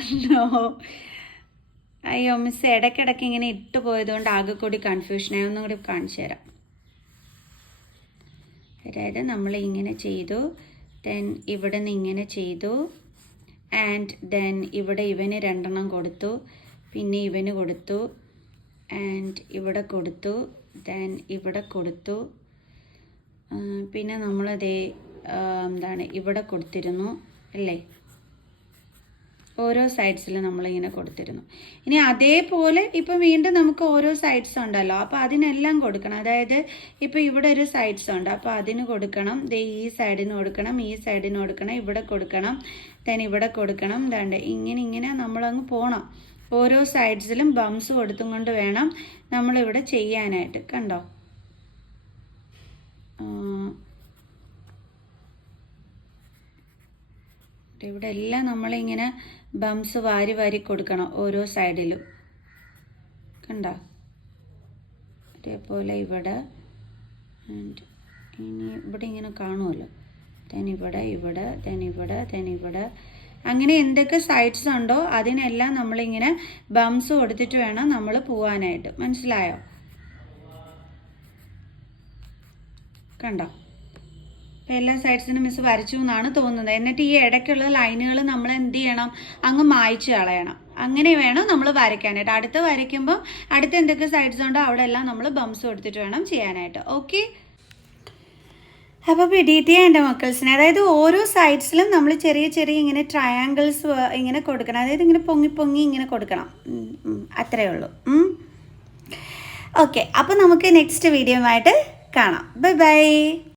അയ്യോ മിസ്, ഇടയ്ക്കിടയ്ക്ക് ഇങ്ങനെ ഇട്ട് പോയതുകൊണ്ട് ആകെ കൂടി കൺഫ്യൂഷനായി. ഒന്നും കൂടി കാണിച്ചു തരാം. അതായത് നമ്മൾ ഇങ്ങനെ ചെയ്തു, ദെൻ ഇവിടെ നിന്ന് ഇങ്ങനെ ചെയ്തു, ആൻഡ് ദെൻ ഇവിടെ ഇവന് 2 കൊടുത്തു, പിന്നെ ഇവന് കൊടുത്തു, ആൻഡ് ഇവിടെ കൊടുത്തു, ദെൻ ഇവിടെ കൊടുത്തു, പിന്നെ നമ്മളതേ എന്താണ് ഇവിടെ കൊടുത്തിരുന്നു അല്ലേ. ഓരോ സൈഡ്സിലും നമ്മളിങ്ങനെ കൊടുത്തിരുന്നു. ഇനി അതേപോലെ ഇപ്പം വീണ്ടും നമുക്ക് ഓരോ സൈഡ്സ് ഉണ്ടല്ലോ, അപ്പോൾ അതിനെല്ലാം കൊടുക്കണം. അതായത് ഇപ്പോൾ ഇവിടെ ഒരു സൈഡ്സ് ഉണ്ട്, അപ്പോൾ അതിന് കൊടുക്കണം. ഈ സൈഡിന് കൊടുക്കണം, ഈ സൈഡിന് കൊടുക്കണം, ഇവിടെ കൊടുക്കണം, ദെൻ ഇവിടെ കൊടുക്കണം. ദാണ്ട് ഇങ്ങനെ നമ്മളങ്ങ് പോകണം. ഓരോ സൈഡ്സിലും ബംസ് കൊടുത്തും കൊണ്ട് വേണം നമ്മളിവിടെ ചെയ്യാനായിട്ട്. കണ്ടോ, ഇവിടെ എല്ലാം നമ്മളിങ്ങനെ ബംസ് വാരി വാരി കൊടുക്കണം ഓരോ സൈഡിലും. കണ്ടോ, അതേപോലെ ഇവിടെ, ആൻഡ് ഇനി ഇവിടെ ഇങ്ങനെ കാണുമല്ലോ. ദെൻ ഇവിടെ ഇവിടെ, ദെൻ ഇവിടെ, ദെൻ ഇവിടെ, അങ്ങനെ എന്തൊക്കെ സൈഡ്സ് ഉണ്ടോ അതിനെല്ലാം നമ്മളിങ്ങനെ ബംസ് കൊടുത്തിട്ട് വേണം നമ്മൾ പോവാനായിട്ട്. മനസ്സിലായോ? കണ്ടോ, അപ്പോൾ എല്ലാ സൈഡ്സിനും മിസ് വരച്ചു എന്നാണ് തോന്നുന്നത്. എന്നിട്ട് ഈ ഇടയ്ക്കുള്ള ലൈനുകൾ നമ്മൾ എന്ത് ചെയ്യണം, അങ്ങ് മായ്ച്ച് കളയണം. അങ്ങനെ വേണം നമ്മൾ വരയ്ക്കാനായിട്ട്. അടുത്ത് വരയ്ക്കുമ്പോൾ അടുത്ത് എന്തൊക്കെ സൈഡ്സ് ഉണ്ടോ അവിടെ എല്ലാം നമ്മൾ ബംസ് കൊടുത്തിട്ട് വേണം ചെയ്യാനായിട്ട്. ഓക്കെ, അപ്പോൾ പിടിയിട്ടിയ എൻ്റെ മക്കൾസിനെ, അതായത് ഓരോ സൈഡ്സിലും നമ്മൾ ചെറിയ ചെറിയ ഇങ്ങനെ ട്രയാങ്കിൾസ് ഇങ്ങനെ കൊടുക്കണം. അതായത് ഇങ്ങനെ പൊങ്ങി പൊങ്ങി ഇങ്ങനെ കൊടുക്കണം. അത്രയേ ഉള്ളൂ. ഓക്കെ, അപ്പോൾ നമുക്ക് നെക്സ്റ്റ് വീഡിയോയുമായിട്ട് കാണാം. Bye bye.